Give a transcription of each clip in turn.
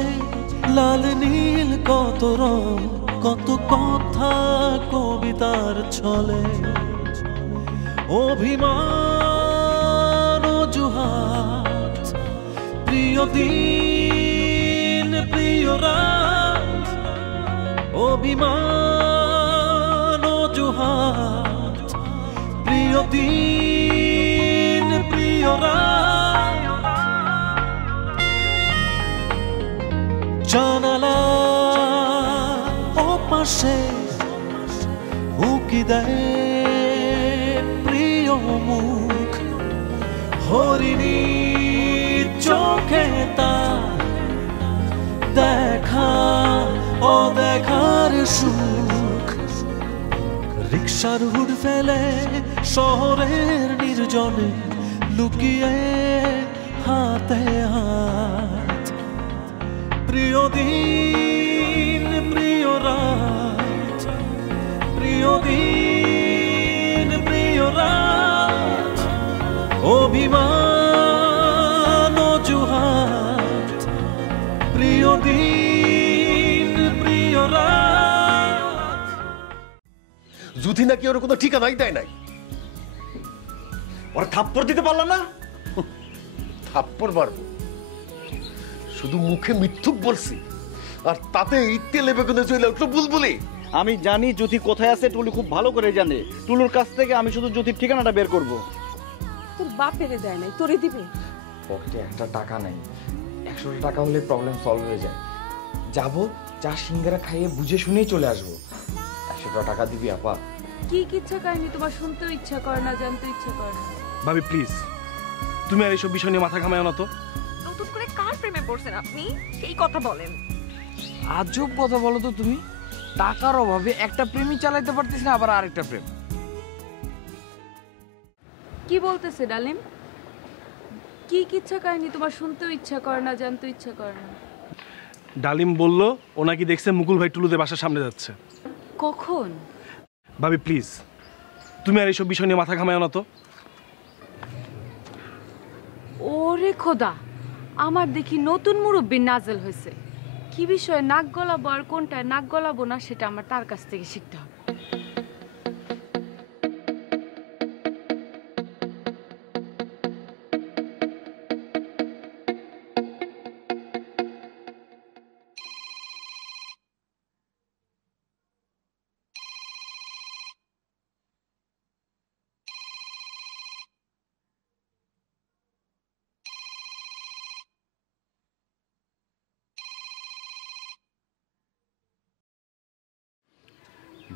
আকাশে লাল নীল কত রং, কত কথা কবিতার ছলে। অভিমান অজুহাত, প্রিয় দিন প্রিয় রাত। অভিমান অজুহাত, প্রিয় দিন প্রিয় রাত। জানালা ওপাশে উকি দেয় প্রিয় মুখ, হরিণী চোখে তার দেখা অদেখার সুখ। রিকশার হুড ফেলে শহরের নির্জনে লুকিয়ে হাতে হাত। প্রিয় দিন প্রিয় রাত, প্রিয় দিন প্রিয় রাত। অভিমান অজুহাত, প্রিয় দিন প্রিয় রাত। যুথি নাকি ওর কোনো ঠিকানাই দেয় নাই। ওর থাপ্পড় দিতে পারলাম না। থাপ্পড় মারবো, শুধু মুখে মিথ্যুক বলছি, আর তাতে তেলে বেগুনে চলে উঠলো বুলবুলি। আমি জানি জ্যোতি কোথায় আছে, টুলু খুব ভালো করে জানে। টুলুর কাছ থেকে আমি শুধু জ্যোতির ঠিকানাটা বের করব। তোর বাপেরে দেয় নাই, তোরে দিবে? পকেটে একটা টাকা নাই, 100 টাকা হলে প্রবলেম সলভ হয়ে যায়। যাবো, চা সিঙ্গারা খাইয়ে বুঝে শুনেই চলে আসবো। 100 টাকা দিবি আপা? কি ইচ্ছা কাহিনী তোমার শুনতেও ইচ্ছা করে না, জানতে ইচ্ছা করে না। ভাবি প্লিজ, তুমি আর এইসব বিষয় নিয়ে মাথা ঘামায় না তো। নতুন করে কার প্রেমে পড়ছেন আপনি, সেই কথা বলেন। আজব কথা বলো তো তুমি। টাকার অভাবে একটা প্রেমই চালাইতে পারতিস না, আবার আরেকটা প্রেম। কি বলতেছে ডালিম? কি ইচ্ছা কাহিনী তোমার শুনতেও ইচ্ছা করে না, জানতে ইচ্ছা করে না। ডালিম বলল ও নাকি দেখছে মুকুল ভাই টুলুদের বাসার সামনে যাচ্ছে। কখন? ভাবি প্লিজ, তুমি আর এইসব বিষয় নিয়ে মাথা ঘামায় না তো। ওরে খোদা, আমার দেখি নতুন মুরব্বী নাজেল হয়েছে। কি বিষয়ে নাক গলাবো আর কোনটায় নাক গলাবো না সেটা আমার তার কাছ থেকে শিখতে হবে।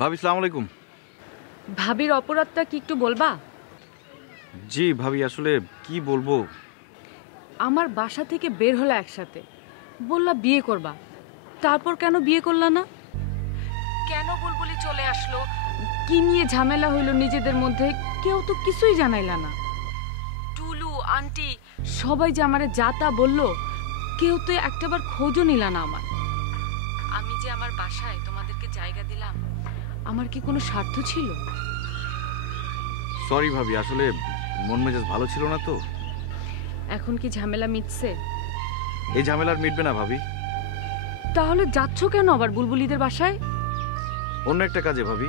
ভাবি আসসালামু আলাইকুম। ভাবির অপরাধটা কি একটু বলবা? জি ভাবি, আসলে কি বলবো। আমার বাসা থেকে বের হলো একসাথে, বললা বিয়ে করবা, তারপর কেন বিয়ে করলা না? কেন বুলবুলি চলে আসলো, কি নিয়ে ঝামেলা হইলো নিজেদের মধ্যে, কেউ তো কিছুই জানাইলা না। টুলু আন্টি সবাই যে আমারে যা তা বললো, কেউ তো একটাবার খোঁজও নিলা না আমার। আমি যে আমার বাসায় তোমাদেরকে জায়গা দিলাম, আমার কি কোনো স্বার্থ ছিল? সরি ভাবি, আসলে মন মেজাজ ভালো ছিল না তো। এখন কি ঝামেলা মিটছে? এই ঝামেলা আর মিটবে না ভাবি। তাহলে যাচ্ছ কেন আবার বুলবুলিদের বাসায়? অন্য একটা কাজে ভাবি,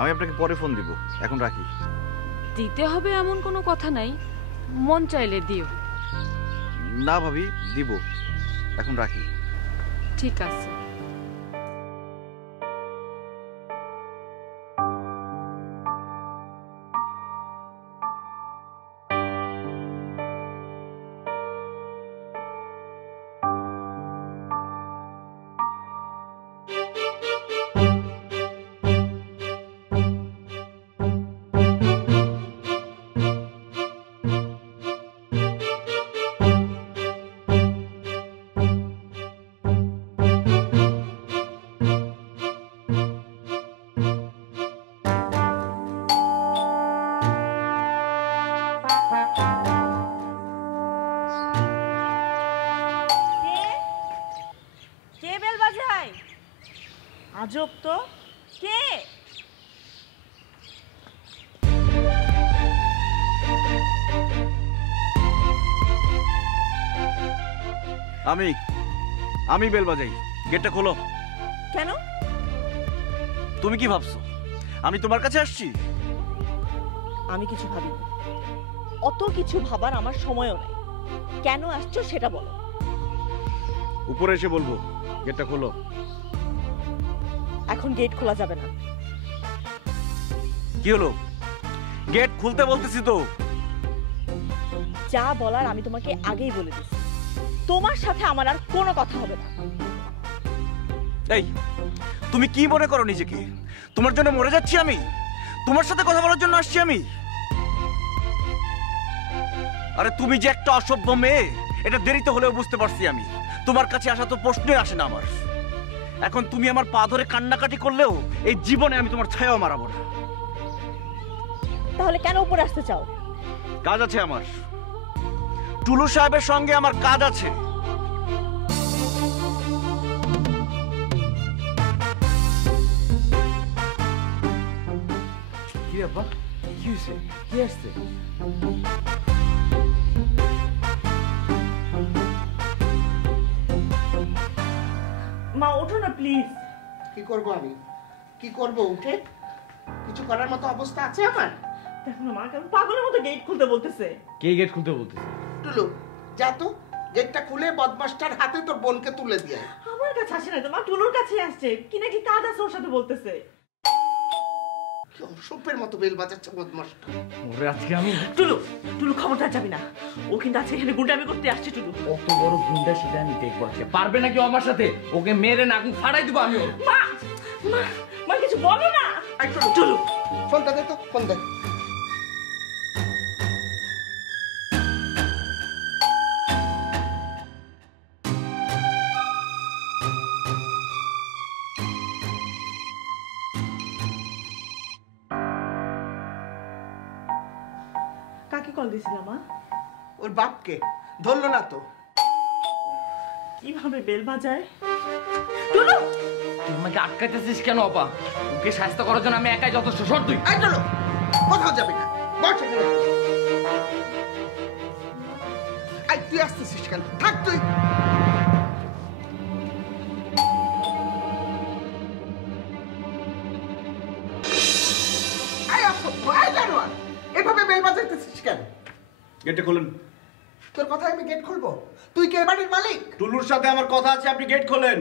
আমি আপনাকে পরে ফোন দিব, এখন রাখি। দিতে হবে এমন কোনো কথা নাই, মন চাইলে দিও। না ভাবি, দিব, এখন রাখি। ঠিক আছে। আজব তো, কে? আমি আমি বেল বাজাই, গেটটা খোলো। কেন? তুমি কি ভাবছো আমি তোমার কাছে আসছি? আমি কিছু ভাবি, অত কিছু ভাবার আমার সময়ও নাই। কেন আসছো সেটা বলো। উপরে এসে বলবো, গেটটা খোলো। এখন গেট খোলা যাবে না। কি হলো? গেট খুলতে বলতেছি তো। যা বলার আমি তোমাকে আগেই বলে দিচ্ছি, তোমার সাথে আমার আর কোনো কথা হবে না। এই তুমি কি মনে করো নিজেকে? তোমার জন্য মরে যাচ্ছি আমি? তোমার সাথে কথা বলার জন্য আসছি আমি? আরে তুমি যে একটা অসভ্য মেয়ে, এটা দেরিতে হলেও বুঝতে পারছি আমি। তোমার কাছে আসা তো প্রশ্নই আসে না আমার। এখন তুমি আমার পা ধরে কান্নাকাটি করলেও এই জীবনে আমি তোমার ছায়াও মারাবো না। তাহলে কেন উপরে আসতে চাও? কাজ আছে আমার, টুলু সাহেবের সঙ্গে আমার কাজ আছে। কি ব্যাপার? কি হয়েছে? কি আসছে? মা ওঠো না প্লিজ। কি করব আমি? কি করব উঠে? কিছু করার মতো অবস্থা আছে আমার? দেখো না মা কেমন পাগলের মতো গেট খুলতে বলতেছে। কে গেট খুলতে বলতেছে? টুলু যা তো, গেটটা খুলে বদমাসটার হাতে তোর বোনকে তুলে দিয়ে আয়। আমার কাছে আসে না তো মা, টুলুর কাছে আসছে। কি নাকি কাজ আছে ওর সাথে বলতেছে। কি অসভ্যের মতো বেল বাজাচ্ছে বদমাসটা। ওরে আজকে আমি টুলু, টুলু খবরদার যাবি না। ও কিন্তু আজকে এখানে গুন্ডামি করতে আসছে। টুলু কত বড় গুন্ডা সেটা আমি দেখবো। আজকে পারবে নাকি ও আমার সাথে? ওকে মেরে নাকুন ফাড়াই দেবো আমি। মা, মা, মা কিছু বলো না। আয় টুলু, টুলু ফোনটা দে তো, ফোন দে। কাকে কল দিছিলাম মা? ওর বাপকে ধরলো না তো। কিভাবে বেল বাজায়? তুই আমাকে আটকাইতেছিস কেন আপা? ওকে শাস্তি করার জন্য আমি একাই যথেষ্ট। সর তুই। আয় টুলু, কোথাও যাবি না, বস এখানে। আয় তুই আসতেছিস কেন? থাক তুই। আয় অসভ্য, আয় জানোয়ার, এভাবে বেল বাজাইতেছিস কেন? গেটটা খোলেন। তোর কথা আমি গেট খুলবো? তুই কে বাড়ির মালিক? টুলুর সাথে আমার কথা আছে, আপনি গেট খোলেন।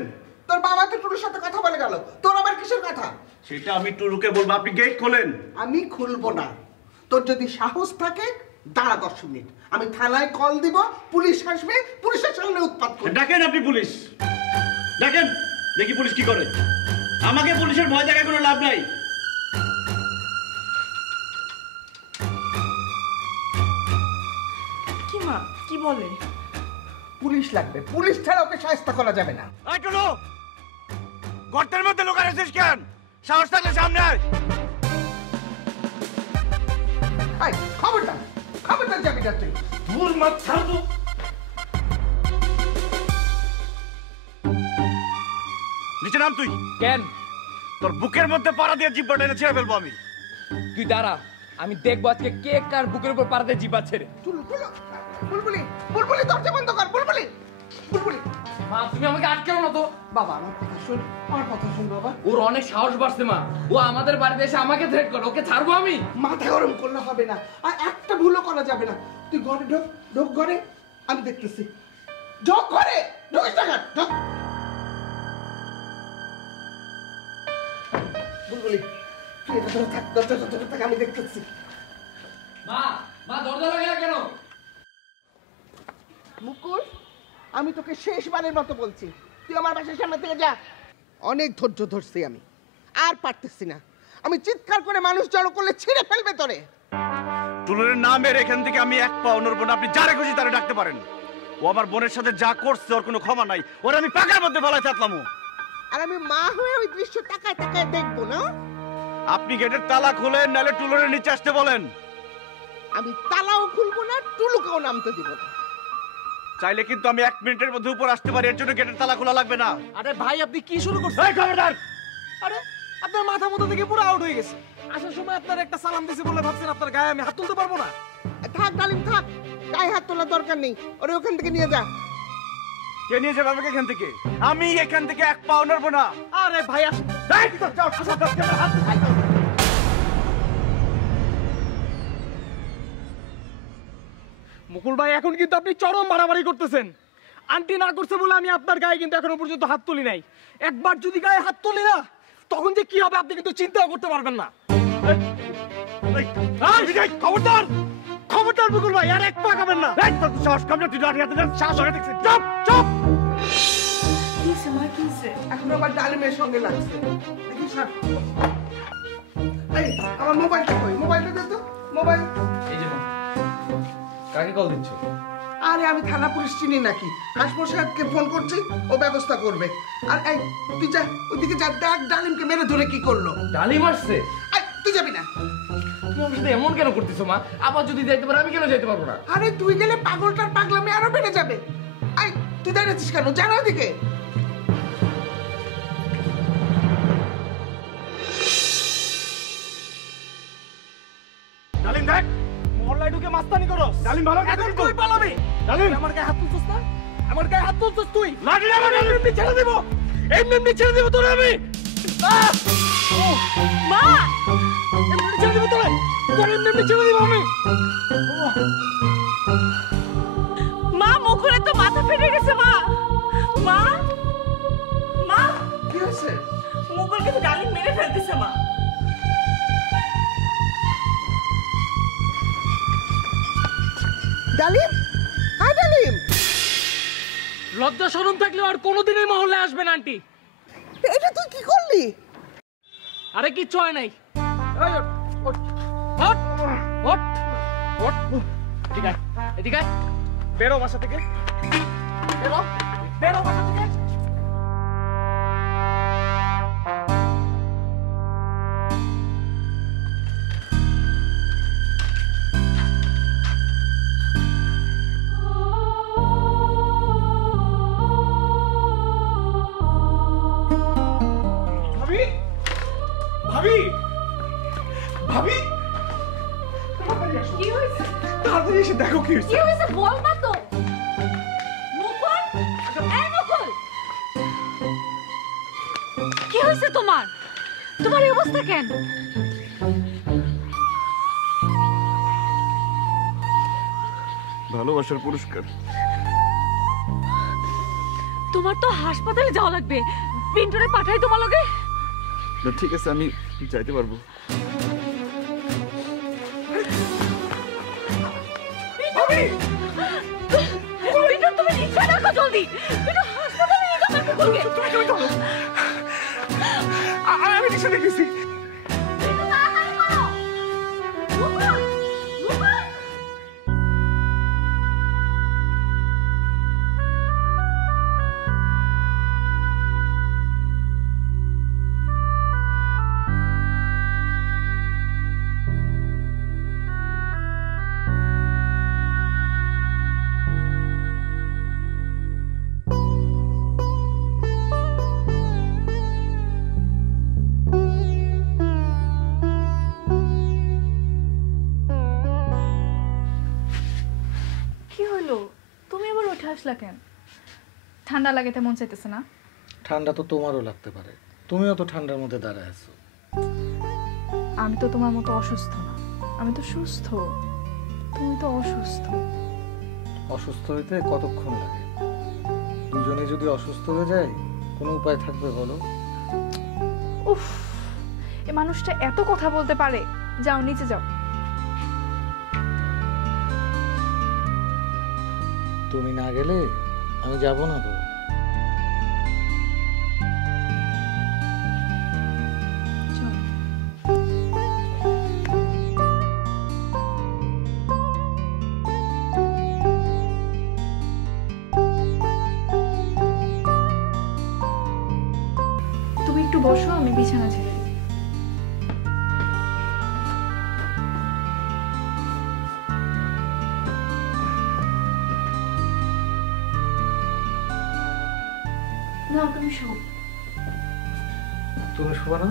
তোর বাবা তো টুলুর সাথে কথা বলে গেল, তোর আবার কিসের কথা? সেটা আমি টুলুকে বলবো, আপনি গেট খোলেন। আমি খুলবো না। তোর যদি সাহস থাকে দাঁড়া 10 মিনিট, আমি থানায় কল দিব, পুলিশ আসবে, পুলিশের সামনে উৎপাত করবে। ডাকেন আপনি পুলিশ, ডাকেন, দেখি পুলিশ কি করে। আমাকে পুলিশের ভয় দেখায় কোনো লাভ নাই। কি মা, কি বলে? পুলিশ লাগবে, পুলিশ ছাড়া ওকে শায়েস্তা করা যাবে না। আয় টুলু, গর্তের মধ্যে লুকায় আছিস কেন? সাহস থাকলে সামনে আয়। আয়, খবরদার, খবরদার যাবি না তুই। তোর মাথা ছাড় তো। নিচে নাম তুই। কেন? তোর বুকের মধ্যে পাড়া দিয়ে জিব্বা টেনে ছেড়ে ফেলবো আমি। তুই দাঁড়া, আমি দেখবো আজকে কে কার বুকের উপর পাড়াতে জিবা ছেড়ে। টুলু, টুলু, বুলবুলি, বুলবুলি দরজা বন্ধ কর, বুলবুলি, বুলবুলি। মা তুমি আমাকে আটকেও না তো। বাবা আমার কথা শুন, আমার কথা শুন বাবা। ওর অনেক সাহস বাড়ছে মা। ও আমাদের বাড়িতে এসে আমাকে থ্রেট করে। ওকে ছাড়বো আমি? মাথা গরম করলে হবে না, আর একটা ভুলও করা যাবে না। তুই ঘরে ঢোক, ঢোক ঘরে, আমি দেখতেছি। ঢোক ঘরে, ঢোকিস না কেন? ঢোক। বুলবুলি তুই এটা ধরে থাক, দরজা ধরে থাক, আমি দেখতেছি। মা, মা দরজা লাগালে কেন? মুকুল, আমি তোকে শেষবারের মতো বলছি, তুই আমার বাসার সামনে থেকে যা। অনেক ধৈর্য ধরছি আমি, আর পারতেছি না। আমি চিৎকার করে মানুষ জড়ো করলে ছিঁড়ে ফেলবে তোরে। টুলুরের নামের এখান থেকে আমি এক পাও নড়বো না। আপনি যারে খুশি তারে ডাকতে পারেন। ও আমার বোনের সাথে যা করছে ওর কোনো ক্ষমা নাই। ওর আমি পাকার মধ্যে ফেলাই থাকলাম। আর আমি মা হয়ে ওই দৃশ্য তাকায় তাকায় দেখবো না? আপনি গেটের তালা খুলেন, নাহলে টুলুরের নিচে আসতে বলেন। আমি তালাও খুলবো না, টুলুকেও নামতে দিব না। চাইলে কিন্তু আমি 1 মিনিটের মধ্যে উপর আসতে পারি, এর জন্য গেটের তালা খোলা লাগবে না। আরে ভাই আপনি কি শুরু করছেন? এই খবরদার! আরে আপনার মাথা মতো থেকে পুরো আউট হয়ে গেছে। আসার সময় আপনার একটা সালাম দিছি বলে ভাবছেন আপনার গায়ে আমি হাত তুলতে পারবো না? থাক ডালিম থাক, গায়ে হাত তোলার দরকার নেই, ওরে ওখান থেকে নিয়ে যা। কে নিয়ে যাবে আমাকে এখান থেকে? আমি এখান থেকে এক পাও নড়বো না। আরে ভাই মুকুল ভাই, এখন কিন্তু আপনি চরম মারামারি করতেছেন। আন্টি না করছে বলে আমি আপনার গায়ে কিন্তু এখনো পর্যন্ত হাত তুলি নাই। একবার যদি গায়ে হাত তুলি না, তখন যে কি হবে আপনি কিন্তু চিন্তাও করতে পারবেন না। খবরদার খবরদার মুকুল ভাই, আর এক পা খাবেন না। সাহস কম না, তুই সাহস হয়ে দেখছিস। চুপ চুপ। এখন আবার ডালিমের সঙ্গে লাগছে। দেখিস না? এই আমার মোবাইলটা কই? মোবাইলটা দে তো, মোবাইল। এই যে কাকে কল দিচ্ছ? আরে আমি থানা পুলিশ চিনি নাকি? হাসপুর সাহেবকে ফোন করছি, ও ব্যবস্থা করবে। আর এই তুই যা ওইদিকে যা, দেখ ডালিমকে মেরে ধরে কি করলো। ডালিম আসছে? তুই যাবি না? তুমি আমার সাথে এমন কেন করতেছো মা? আবার যদি যাইতে পারো আমি কেন যাইতে পারবো না? আরে তুই গেলে পাগলটার পাগলামি আরো বেড়ে যাবে। এই তুই দাঁড়িয়েছিস কেন? জানো ওদিকে। ডালিম দেখ, মহল্লায় ঢুকে মাস্তানি করো। ডালিম ভালো এখন কই পালাবি? ডালিম আমার গায়ে হাত তুলছস না? আমার গায়ে হাত তুলছস তুই? লাগলে আমার এমনি ছেড়ে দেব, এমনি ছেড়ে দেব তোরে আমি। মা, এমনি ছেড়ে দেব তোরে, এমনি ছেড়ে দেব আমি। মা মুকুলের তো মাথা ফেটে গেছে। মা মা মা, কি হয়েছে? মুকুলকে তো ডালিম মেরে ফেলতেছে। মা ডালিম, হাই ডালিম। লজ্জা শরম থাকলে আর কোনোদিনই মহল্লে আসবে না আন্টি। এটা তুই কি করলি? আরে কিচ্ছু হয় নাই। এই ওঠ, ওঠ, ওঠ, ওঠ, ওঠ। এদিকে আয়, এদিকে আয়। বেরো বাসা থেকে, বেরো, বেরো বাসা থেকে। ভাবি, ভাবি, ভাবি, কি হয়েছে? তাড়াতাড়ি এসে দেখো কি হয়েছে। কি হয়েছে বলবা তো। মুকুল, এই মুকুল, কি হয়েছে তোমার? তোমার এই অবস্থা কেন? ভালোবাসার পুরস্কার। তোমার তো হাসপাতালে যাওয়া লাগবে। পিন্টুরে পাঠাই তোমার লগে। না ঠিক আছে, আমি যাইতে পারবো। পিন্টু, তুমি রিক্সা ডাকো জলদি। পিন্টু হাসপাতালে নিয়ে যাও মুকুলকে। আমি রিক্সা দেখেছি। পিন্টু তাড়াতাড়ি করো। মুকুল, মুকুল। আসলা কেন? ঠান্ডা লাগে তেমন চাইতেছে না? ঠান্ডা তো তোমারও লাগতে পারে, তুমিও তো ঠান্ডার মধ্যে দাঁড়ায় আছো। আমি তো তোমার মতো অসুস্থ না, আমি তো সুস্থ। তুমি তো অসুস্থ। অসুস্থ হইতে কতক্ষণ লাগে? দুজনে যদি অসুস্থ হয়ে যায় কোনো উপায় থাকবে বলো? উফ, এই মানুষটা এত কথা বলতে পারে। যাও নিচে যাও। তুমি না গেলে আমি যাব না তো। তুমি একটু বসো, আমি বিছানা ছেড়ে দিই। না তুমি শো। তুমি শোবা না?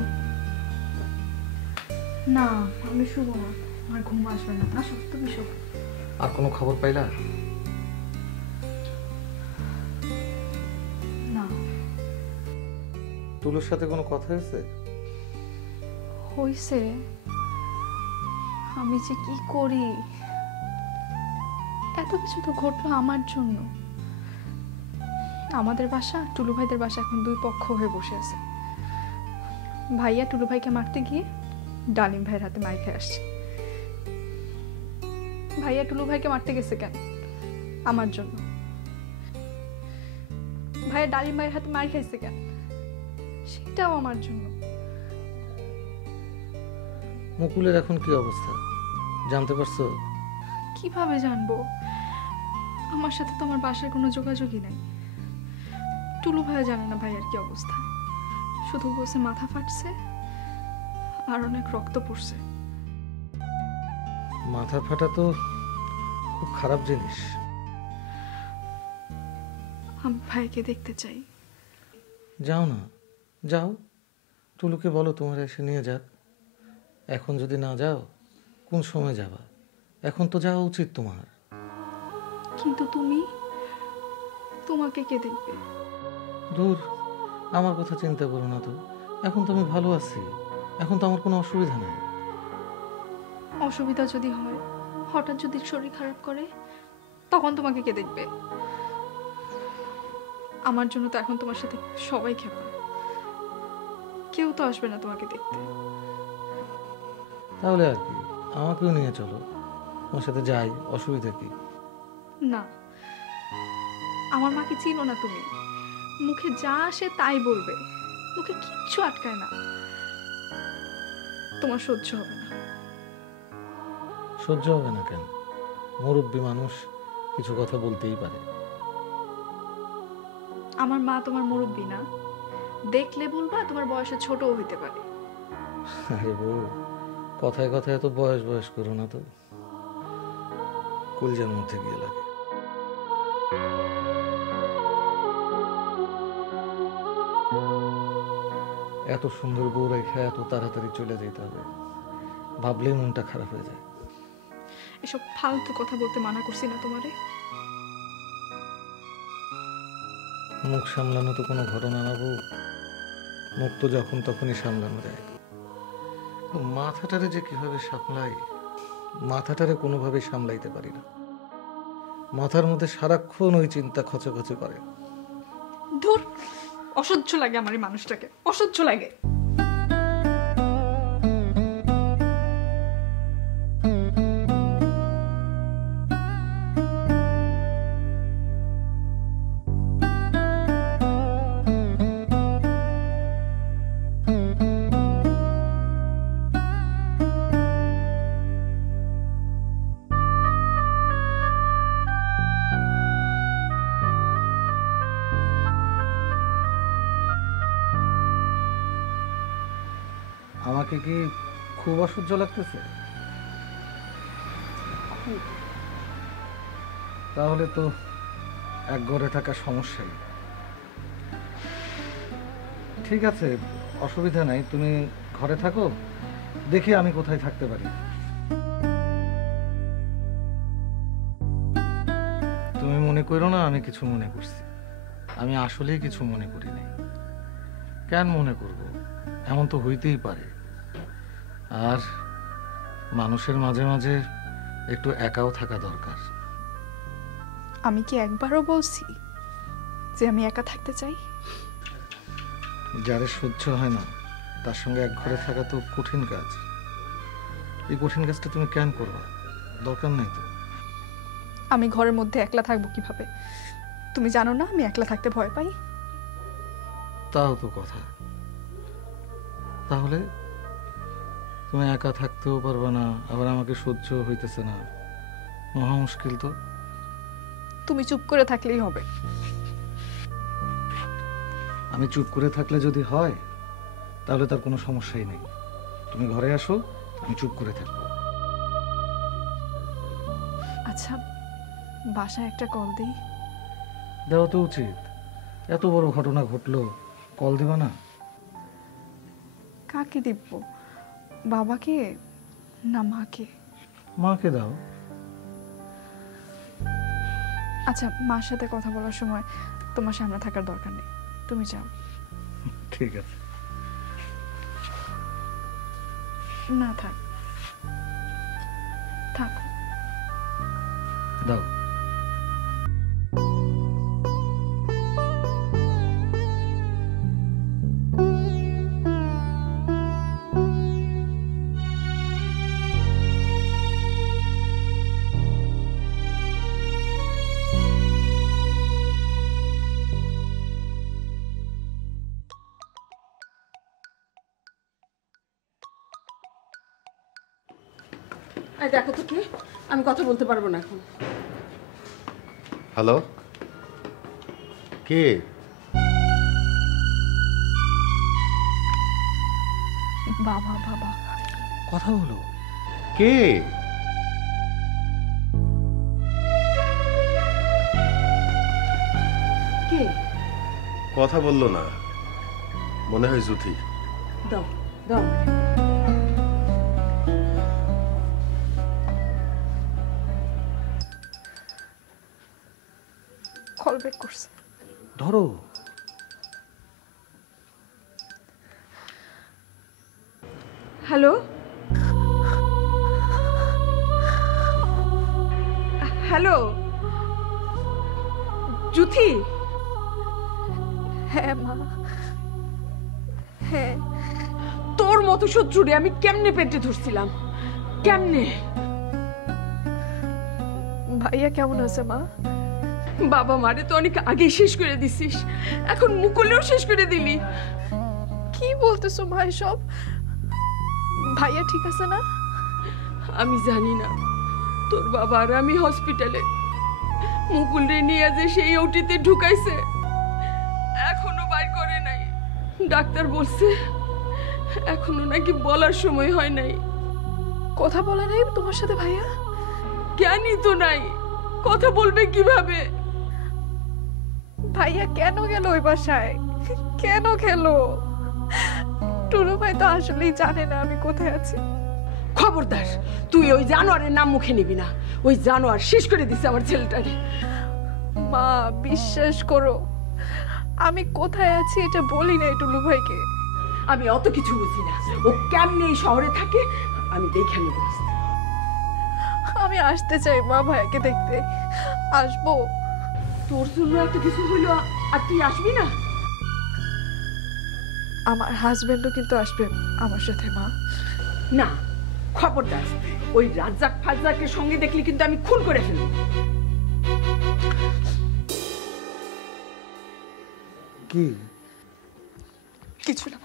না আমি শুবো না, আমার ঘুম আসবে না। আসো তুমি শো। আর কোনো খবর পাইলা? টুলুর সাথে কোনো কথা হয়েছে? হইছে, আমি যে কি করি। এত কিছু তো ঘটলো আমার জন্য। আমাদের বাসা টুলু ভাইদের বাসা এখন দুই পক্ষ হয়ে বসে আছে। ভাইয়া টুলু ভাইকে মারতে গিয়ে ডালিম ভাইয়ের হাতে মার খেয়ে আসছে। ভাইয়া টুলু ভাইকে মারতে গেছে কেন? আমার জন্য। ভাইয়া ডালিম ভাইয়ের হাতে মার খাইছে কেন? সেটাও আমার জন্য। মুকুলের এখন কি অবস্থা জানতে পারছো? কিভাবে জানবো? আমার সাথে তো আমার বাসার কোনো যোগাযোগই নাই। টুলু ভাইয়া জানে না ভাইয়ার কি অবস্থা, শুধু বসে মাথা ফাটছে আর অনেক রক্ত পড়ছে। মাথা ফাটা তো খুব খারাপ জিনিস। আমি ভাইকে দেখতে চাই। যাও না, যাও, টুলুকে বলো তোমার এসে নিয়ে যাক। এখন যদি না যাও কোন সময় যাবা? এখন তো যাওয়া উচিত তোমার। কিন্তু তোমাকে কে দেখবে? দূর, আমার কথা চিন্তা করো না তো। এখন তো আমি ভালো আছি, এখন তো আমার কোনো অসুবিধা নেই। অসুবিধা যদি হয়, হঠাৎ যদি শরীর খারাপ করে, তখন তোমাকে কে দেখবে? আমার জন্য তো এখন তোমার সাথে সবাই খেপা, কেউ তো আসবে না তোমাকে দেখতে। তাহলে আর কি, আমাকেও নিয়ে চলো, তোমার সাথে যাই, অসুবিধা কি? না, আমার মাকে চিনো না তুমি। মুখে যা আসে তাই বলবে, মুখে কিচ্ছু আটকায় না। তোমার সহ্য হবে না। সহ্য হবে না কেন? মুরব্বী মানুষ, কিছু কথা বলতেই পারে। আমার মা তোমার মুরব্বী না, দেখলে বলবা তোমার বয়সে ছোটও হইতে পারে। আরে বউ, কথায় কথায় এত বয়স বয়স করো না তো, কলজার মধ্যে গিয়ে লাগে। এত সুন্দর বউ রেখে এত তাড়াতাড়ি চলে যেতে হবে, ভাবলেই মনটা খারাপ হয়ে যায়। এসব ফালতু কথা বলতে মানা করছি না তোমারে? মুখ সামলানো তো কোনো ঘটনা না বউ, মুখ তো যখন তখনই সামলানো যায়। মাথাটারে যে কিভাবে সামলাই, মাথাটারে কোনোভাবেই সামলাইতে পারি না। মাথার মধ্যে সারাক্ষণ ওই চিন্তা খচখচে করে। ধুর, অসহ্য লাগে আমার এই মানুষটাকে, অসহ্য লাগে। আমাকে কি খুব অসহ্য লাগতেছে? তাহলে তো এক ঘরে থাকা সমস্যাই। ঠিক আছে, অসুবিধা নাই, তুমি ঘরে থাকো, দেখি আমি কোথায় থাকতে পারি। তুমি মনে করো না আমি কিছু মনে করছি, আমি আসলেই কিছু মনে করিনি। কেন মনে করব? এমন তো হইতেই পারে। আর মানুষের মাঝে মাঝে একটু একাও থাকা দরকার। আমি কি একবারও বলছি যে আমি একা থাকতে চাই? যারে সহ্য হয় না তার সঙ্গে এক ঘরে থাকা তো কঠিন কাজ। এই কঠিন কাজটা তুমি কেন করবা? দরকার নেই তো। আমি ঘরের মধ্যে একলা থাকবো কিভাবে? তুমি জানো না আমি একলা থাকতে ভয় পাই। তাও তো কথা। তাহলে তুমি একা থাকতেও পারবে না, আবার আমাকে সহ্য হইতেছে না, মহা মুশকিল তো। তুমি চুপ করে থাকলেই হবে। আমি চুপ করে থাকলে যদি হয় তাহলে তার কোনো সমস্যাই নেই। তুমি ঘরে আসো, আমি চুপ করে থাকবো। আচ্ছা, বাসায় একটা কল দিই? দেওয়া তো উচিত, এত বড় ঘটনা ঘটলো, কল দিবা না? কাকে দিব? বাবাকে না মাকে? মাকে দাও। আচ্ছা, মার সাথে কথা বলার সময় তোমার সামনে থাকার দরকার নেই, তুমি যাও। ঠিক আছে। না থাক, থাক। দাও। দেখো তো কে, আমি কথা বলতে পারবো না এখন। হ্যালো, কে? বাবা বাবা কথা বলো। কে? কে? কথা বললো না, মনে হয় জুথি। দাও দাও। কল ব্যাক করছে। ধরো। Hello, hello Juthi? হ্যাঁ মা, হ্যাঁ। তোর মতো শত্রুরে আমি কেমনে পেটে ধরছিলাম, কেমনে? ভাইয়া কেমন আছে মা? বাবা মারে তো অনেক আগেই শেষ করে দিছিস, এখন মুকুলেও শেষ করে দিলি। কি বলতেছো ভাই সব? ভাইয়া ঠিক আছে না? আমি জানি না, তোর বাবা আর আমি হসপিটালে মুকুল রে নিয়ে যে সেই ওটিতে ঢুকাইছে, এখনো বাইর করে নাই। ডাক্তার বলছে এখনো নাকি বলার সময় হয় নাই। কথা বলে নাই তোমার সাথে ভাইয়া? জ্ঞানই তো নাই, কথা বলবে কিভাবে? ভাইয়া কেন গেল ওই বাসায়? কেন গেল? টুলু ভাই তো আসলেই জানে না আমি কোথায় আছি। খবরদার, তুই ওই জানোয়ারের নাম মুখে নিবি না। ওই জানোয়ার শেষ করে দিছে আমার ছেলেটারে। মা বিশ্বাস করো, আমি কোথায় আছি এটা বলি নাই টুলু ভাইকে। আমি অত কিছু বুঝি না, ও কেমনে এই শহরে থাকে আমি দেখে নিব। আমি আসতে চাই মা, ভাইকে দেখতে আসবো। তোর জন্য এত কিছু হইলো আর তুই আসবি না? আমার হাজবেন্ডও কিন্তু আসবে আমার সাথে মা। না, খবরদার, ওই রাজ্জাক ফাজ্জাকের সঙ্গে দেখলি কিন্তু আমি খুন করে ফেলব। কি? কিছু না।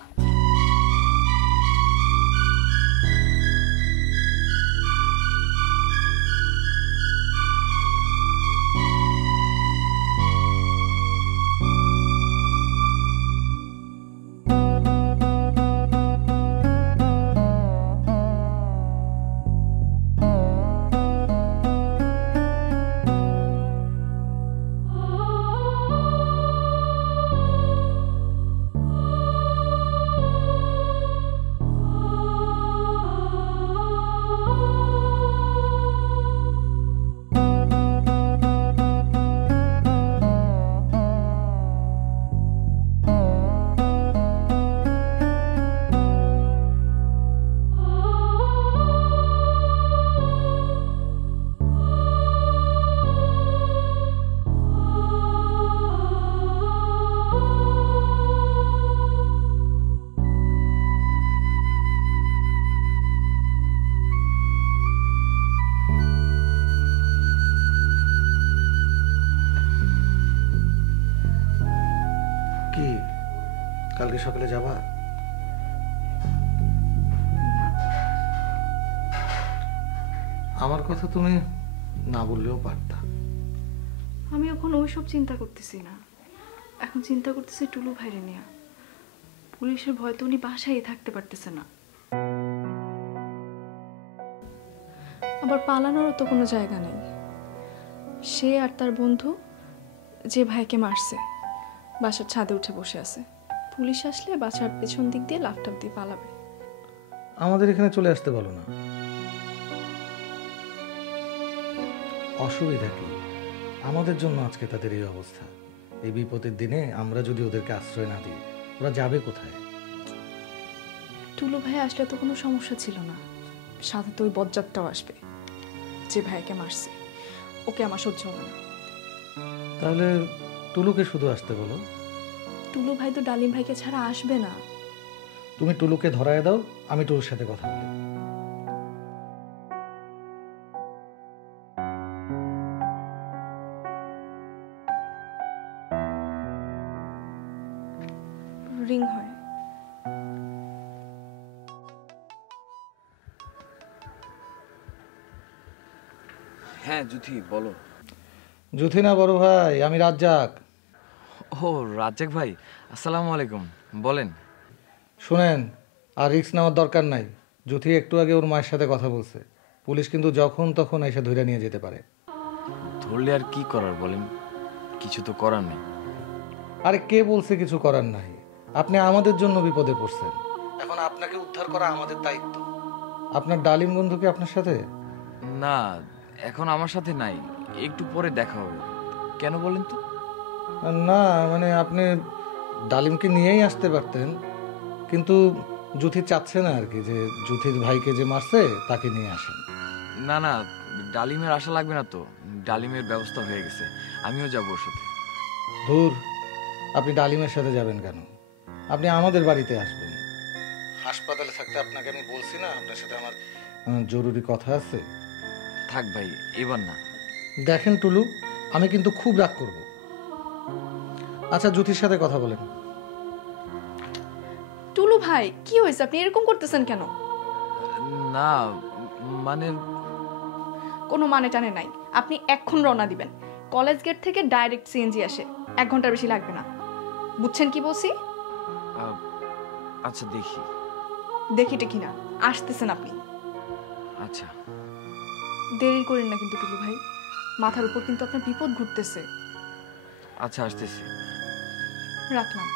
কালকে সকালে যাবা? আমার কথা তুমি না বললেও পারতা। আমি এখন ওইসব চিন্তা করতেছি না, এখন চিন্তা করতেছি টুলু ভাইরে নিয়ে। পুলিশের ভয় তো উনি বাসায় থাকতে পারতেছে না, আবার পালানোরও তো কোনো জায়গা নেই। সে আর তার বন্ধু যে ভাইকে মারছে বাসার ছাদে উঠে বসে আছে। পুলিশ আসলে বাসার পেছন দিক দিয়ে লাফটাপ দিয়ে পালাবে। আমাদের এখানে চলে আসতে বলো না। অসুবিধা কি? আমাদের জন্য আজকে তাদের এই অবস্থা। এই বিপদের দিনে আমরা যদি ওদেরকে আশ্রয় না দিই ওরা যাবে কোথায়? টুলু ভাই আসলে তো কোনো সমস্যা ছিল না, সাথে তো ওই বজ্জাতটাও আসবে যে ভাইকে মারছে। ওকে আমার সহ্য হবে না। তাহলে টুলুকে শুধু আসতে বলো। টুলু ভাই তো ডালিম ভাইকে ছাড়া আসবে না। তুমি টুলুকে ধরায় দাও, আমি টুলুর সাথে কথা বলি। রিং হয়। হ্যাঁ জুথি বলো। জুথি না বড় ভাই, আমি রাজ্জাক। ও রাজ্জাক ভাই, আসসালামু আলাইকুম। বলেন। শুনেন, আর রিস্ক নেওয়ার দরকার নাই। জুথি একটু আগে ওর মায়ের সাথে কথা বলছে। পুলিশ কিন্তু যখন তখন এসে ধরে নিয়ে যেতে পারে। ধরলে আর কি করার বলেন, কিছু তো করার নেই। আরে কে বলছে কিছু করার নাই? আপনি আমাদের জন্য বিপদে পড়ছেন, এখন আপনাকে উদ্ধার করা আমাদের দায়িত্ব। আপনার ডালিম বন্ধু কি আপনার সাথে? না, এখন আমার সাথে নাই, একটু পরে দেখা হবে। কেন বলেন তো? না মানে আপনি ডালিমকে নিয়েই আসতে পারতেন, কিন্তু জুথি চাচ্ছে না আর কি, যে জুথির ভাইকে যে মারছে তাকে নিয়ে আসেন। না না, ডালিমের আশা লাগবে না তো, ডালিমের ব্যবস্থা হয়ে গেছে, আমিও যাবো ওর সাথে। ধুর, আপনি ডালিমের সাথে যাবেন কেন? আপনি আমাদের বাড়িতে আসবেন। হাসপাতালে থাকতে আপনাকে আমি বলছি না আপনার সাথে আমার জরুরি কথা আছে। থাক ভাই, এবার না। দেখেন টুলু, আমি কিন্তু খুব রাগ করব। আচ্ছা জুথির সাথে কথা বলেন। টুলু ভাই কি হয়েছে, আপনি এরকম করতেছেন কেন? না মানে কোনো মানে টানে নাই। আপনি এখন রওনা দিবেন। কলেজ গেট থেকে ডাইরেক্ট সিএনজি আসে, 1 ঘন্টার বেশি লাগবে না। বুঝছেন কি বলছি? আচ্ছা দেখি। দেখি টেকি না, আসতেছেন আপনি। আচ্ছা দেরি করেন না কিন্তু টুলু ভাই, মাথার উপর কিন্তু আপনার বিপদ ঘুরতেছে। আচ্ছা আসতেছি। রাখলাম।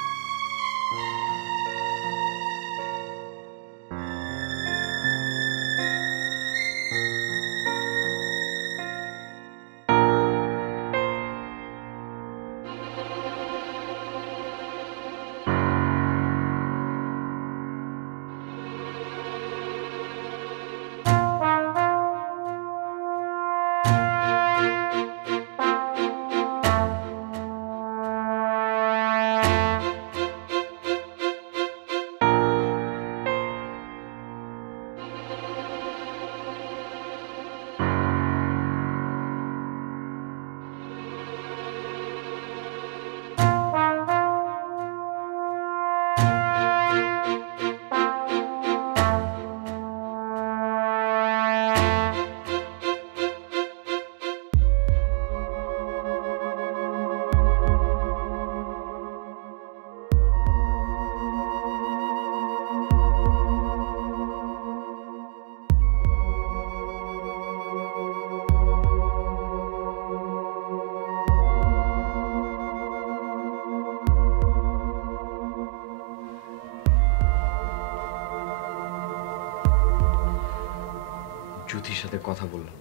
জ্যোতির সাথে কথা বললাম।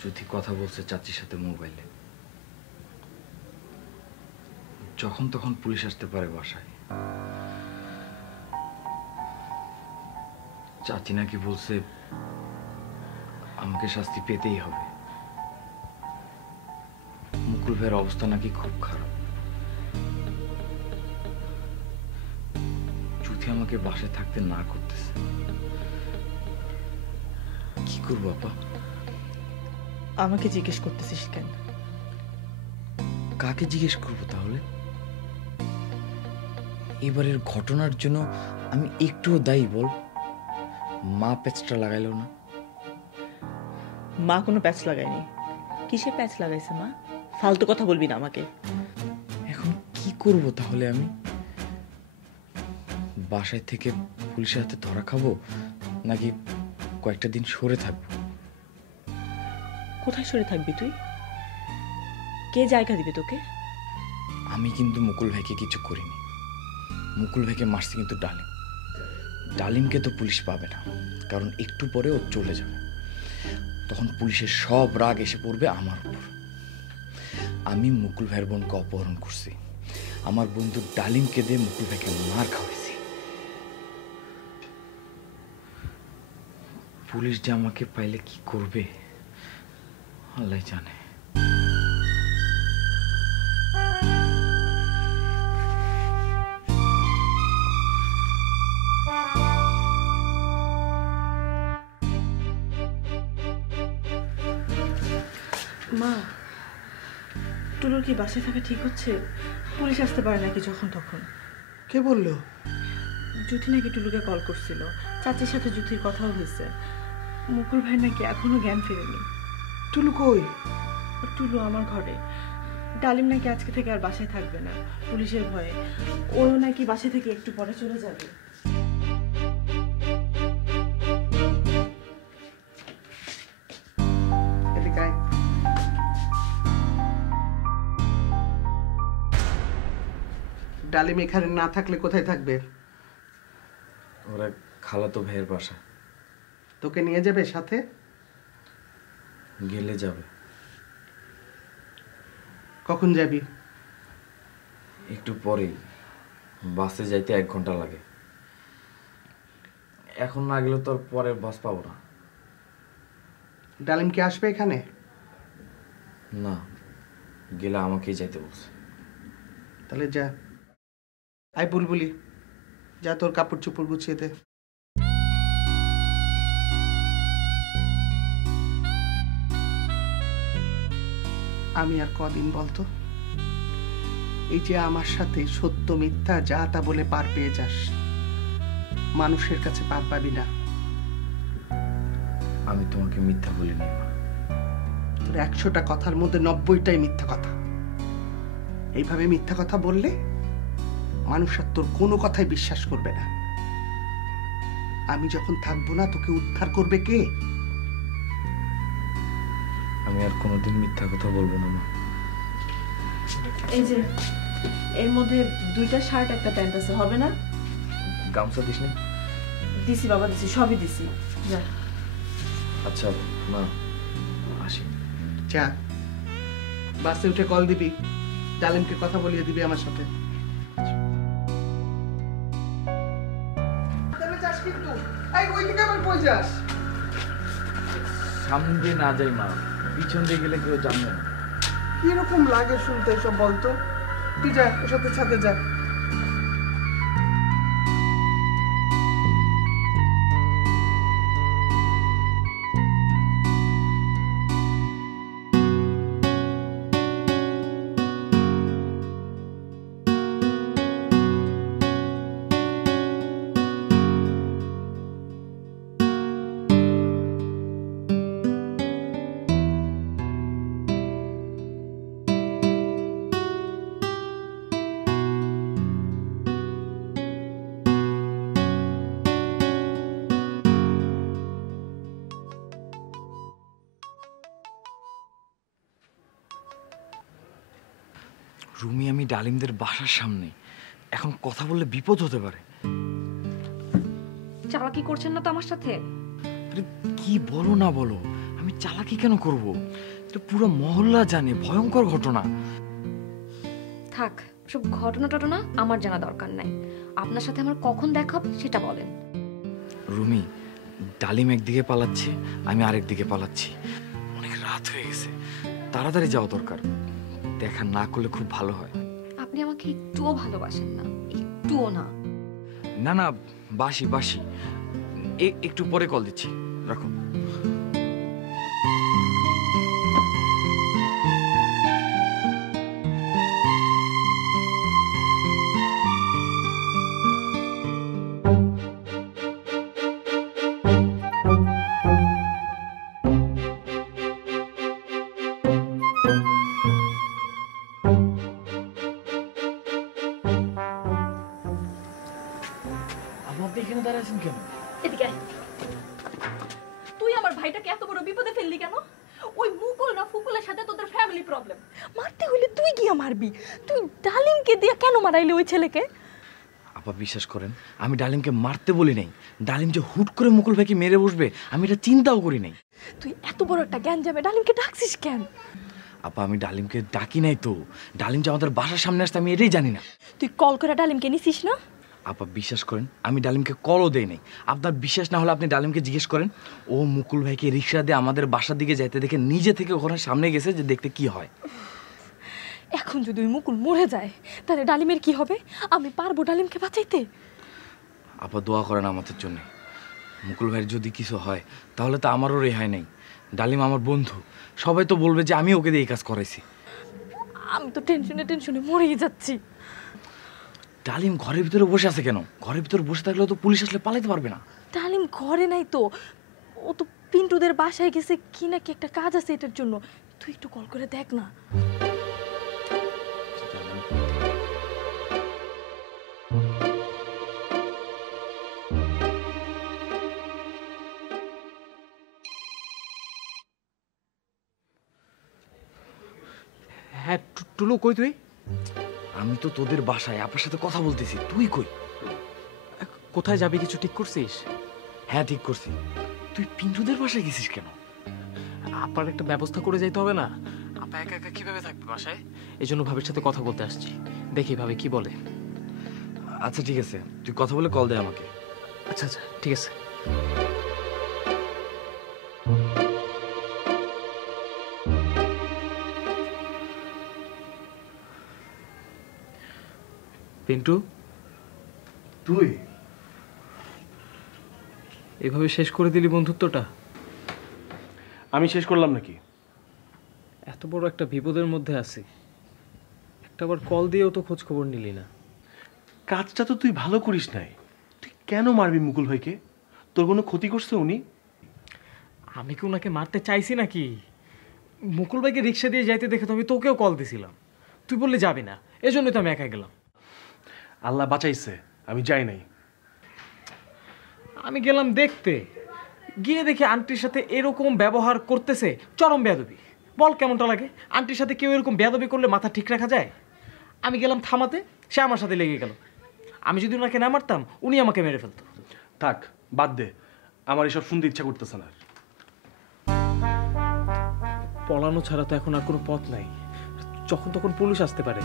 জ্যোতি কথা বলছে চাচির সাথে মোবাইলে। যখন তখন পুলিশ আসতে পারে বাসায়। চাচি নাকি বলছে আমাকে শাস্তি পেতেই হবে। মুকুল ভাইয়ের অবস্থা নাকি খুব খারাপ। জ্যোতি আমাকে বাসায় থাকতে না করতেছে। কি করবো আপা? আমাকে জিজ্ঞেস করতেছিস কেন? কাকে জিজ্ঞেস করবো তাহলে? এবারের ঘটনার জন্য আমি একটুও দায়ী বল? মা প্যাচটা লাগাইল না। মা কোনো প্যাচ লাগায়নি। কিসে প্যাচ লাগাইছে মা? ফালতু কথা বলবি না আমাকে। এখন কি করব তাহলে আমি? বাসায় থেকে পুলিশের হাতে ধরা খাবো নাকি কয়েকটা দিন সরে থাকবো? কোথায় সরে থাকবি তুই? কে জায়গা দিবে তোকে? আমি কিন্তু মুকুল ভাইকে কিছু করিনি। মুকুল ভাইকে মারছে কিন্তু ডালিম। ডালিমকে তো পুলিশ পাবে না, কারণ একটু পরে ও চলে যাবে। তখন পুলিশের সব রাগ এসে পড়বে আমার উপর। আমি মুকুল ভাইয়ের বোনকে অপহরণ করছি, আমার বন্ধু ডালিমকে দিয়ে মুকুল ভাইকে মার খাওয়াইছি। পুলিশ যে আমাকে পাইলে কি করবে আল্লাহ জানে। মা, টুলুর কি বাসায় থাকা ঠিক হচ্ছে? পুলিশ আসতে পারে নাকি যখন তখন? কে বললো? জ্যোতি নাকি টুলুকে কল করছিল, চাচির সাথে জ্যোতির কথাও হয়েছে। মুকুল ভাই নাকি এখনো জ্ঞান ফেরেনি। টুলু কই? টুলু আমার ঘরে। ডালিম নাকি আজকে থেকে আর বাসায় থাকবে না পুলিশের ভয়ে। ওও নাকি বাসা থেকে একটু পরে চলে যাবে। ডালিম এখানে না থাকলে কোথায় থাকবে? ওরা খালাতো ভাইয়ের বাসা। তোকে নিয়ে যাবে সাথে? গেলে যাবে। কখন যাবি? একটু পরেই, বাসে যাইতে 1 ঘন্টা লাগে। এখন না গেলে তোর পরের বাস পাবো না। ডালিম কি আসবে এখানে? না, গেলে আমাকেই যাইতে বলছে। তাহলে যা। আই বুলবুলি, যা তোর কাপড় চোপড় গুছিয়ে দে। আমি আর কদিন বলতো? এই যে আমার সাথে সত্য মিথ্যা যা তা বলে পার পেয়ে যাস, মানুষের কাছে পার পাবি না। আমি তোমাকে মিথ্যা বলিনি মা। তোর 100টা কথার মধ্যে 90টাই মিথ্যা কথা। এইভাবে মিথ্যা কথা বললে মানুষ আর তোর কোনো কথাই বিশ্বাস করবে না। আমি যখন থাকবো না তোকে উদ্ধার করবে কে? আমি আর কোনোদিন মিথ্যা কথা বলবো না মা। এই যে এর মধ্যে 2টা শার্ট একটা প্যান্ট আছে, হবে না? গামছা দিস না? দিছি বাবা, দিছি, সবই দিছি। যা। আচ্ছা মা, আসি। যা, বাসে উঠে কল দিবি, ডালিমকে কথা বলিয়ে দিবি আমার সাথে। সামনে দিয়ে না যাই মা, পিছন দিয়ে গেলে কেউ জানবে না। কিরকম লাগে শুনতে এসব বলতো? তুই যা, ওর সাথে ছাদে যা। রুমি, আমি ডালিমদের বাসার সামনে, এখন কথা বললে বিপদ হতে পারে। চালাকি করছেন না তো আমার সাথে? আরে কি বলো না বলো, আমি চালাকি কেন করব? এটা পুরো মহল্লা জানে, ভয়ঙ্কর ঘটনা। থাক, সব ঘটনা টটনা আমার জানা দরকার নাই। আপনার সাথে আমার কখন দেখা হবে সেটা বলেন। রুমি, ডালিম একদিকে পালাচ্ছে, আমি আরেক দিকে পালাচ্ছি। অনেক রাত হয়ে গেছে, তাড়াতাড়ি যাওয়া দরকার। দেখা না করলে খুব ভালো হয়। আপনি আমাকে একটুও ভালোবাসেন না, একটুও না। না না, বাসি বাসি, একটু পরে কল দিচ্ছি, রাখো। এখানে দাঁড়াচ্ছেন কেন? এদিকে তুই আমার ভাইটাকে এত বড় বিপদে ফেললি কেন? ওই মুকুল না ফুকুলের সাথে তোদের ফ্যামিলি প্রবলেম। মারতে হইলে তুই গিয়া মারবি। তুই ডালিমকে দিয়া কেন মারাইলি ওই ছেলেকে? আপা বিশ্বাস করেন, আমি ডালিমকে মারতে বলি নাই। ডালিম যে হুট করে মুকুল ভাইকে মেরে বসবে আমি এটা চিন্তাও করি নাই। তুই এত বড় একটা জ্ঞান যাবে ডালিমকে ডাকছিস কেন? আপা আমি ডালিমকে ডাকি নাই তো। ডালিম যে আমাদের বাসার সামনে আসতে আমি এটাই জানি না। তুই কল করে ডালিমকে নিছিস না? আপা বিশ্বাস করেন আমি ডালিমকে কলও দেই নাই। আপনার বিশ্বাস না হলে আপনি ডালিমকে জিজ্ঞেস করেন। ও মুকুল ভাইকে রিক্সা দিয়ে আমাদের বাসার দিকে যাইতে দেখে নিজে থেকে ওখানে সামনে গেছে যে দেখতে কি হয়। এখন যদি ওই মুকুল মরে যায় তাহলে ডালিমের কি হবে? আমি পারবো ডালিমকে বাঁচাইতে? আপা দোয়া করেন আমাদের জন্য। মুকুল ভাইয়ের যদি কিছু হয় তাহলে তো আমারও রেহাই নেই। ডালিম আমার বন্ধু, সবাই তো বলবে যে আমি ওকে দিয়ে এই কাজ করাইছি। আমি তো টেনশনে মরেই যাচ্ছি। ডালিম ঘরের ভিতরে বসে আছে কেন? ঘরের ভিতরে বসে থাকলেও তো পুলিশ আসলে পালাইতে পারবে না। ডালিম ঘরে নাই তো, ও তো পিন্টুদের বাসায় গেছে কি নাকি একটা কাজ আছে এটার জন্য। তুই একটু কল করে দেখ না। হ্যাঁ টুলু কই তুই? আমি তো তোদের বাসায় আপনার সাথে কথা বলতেছি, তুই কই? কোথায় যাবি কিছু ঠিক করছিস? হ্যাঁ ঠিক করছি। তুই পিন্টুদের বাসায় গেছিস কেন? আপার একটা ব্যবস্থা করে যাইতে হবে না? আপা একা একা কিভাবে থাকবে বাসায়? এই জন্য ভাবির সাথে কথা বলতে আসছি, দেখি ভাবি কি বলে। আচ্ছা ঠিক আছে, তুই কথা বলে কল দে আমাকে। আচ্ছা আচ্ছা ঠিক আছে। পিন্টু তুই এভাবে শেষ করে দিলি বন্ধুত্বটা? আমি শেষ করলাম নাকি? এত বড় একটা বিপদের মধ্যে আছি, একটাবার কল দিয়েও তো খোঁজ খবর নিলি না। কাজটা তো তুই ভালো করিস নাই। তুই কেন মারবি মুকুল ভাইকে? তোর কোনো ক্ষতি করছে উনি? আমি কি ওনাকে মারতে চাইছি নাকি? মুকুল ভাইকে রিক্সা দিয়ে যাইতে দেখে তো আমি তোকেও কল দিছিলাম, তুই বললে যাবি না, এজন্যই তো আমি একা গেলাম। আল্লাহ বাঁচাইছে, আমি যাই নাই। আমি গেলাম দেখতে, গিয়ে দেখি আন্টির সাথে এরকম ব্যবহার করতেছে, চরম বেয়াদবি। বল কেমনটা লাগে? আন্টির সাথে কেউ এরকম বেয়াদবি করলে মাথা ঠিক রাখা যায়? আমি গেলাম থামাতে, সে আমার সাথে লেগে গেল। আমি যদি ওনাকে না মারতাম উনি আমাকে মেরে ফেলতো। থাক বাদ দে, আমার এসব শুনতে ইচ্ছা করতেছে না। পলানো ছাড়া তো এখন আর কোনো পথ নাই, যখন তখন পুলিশ আসতে পারে।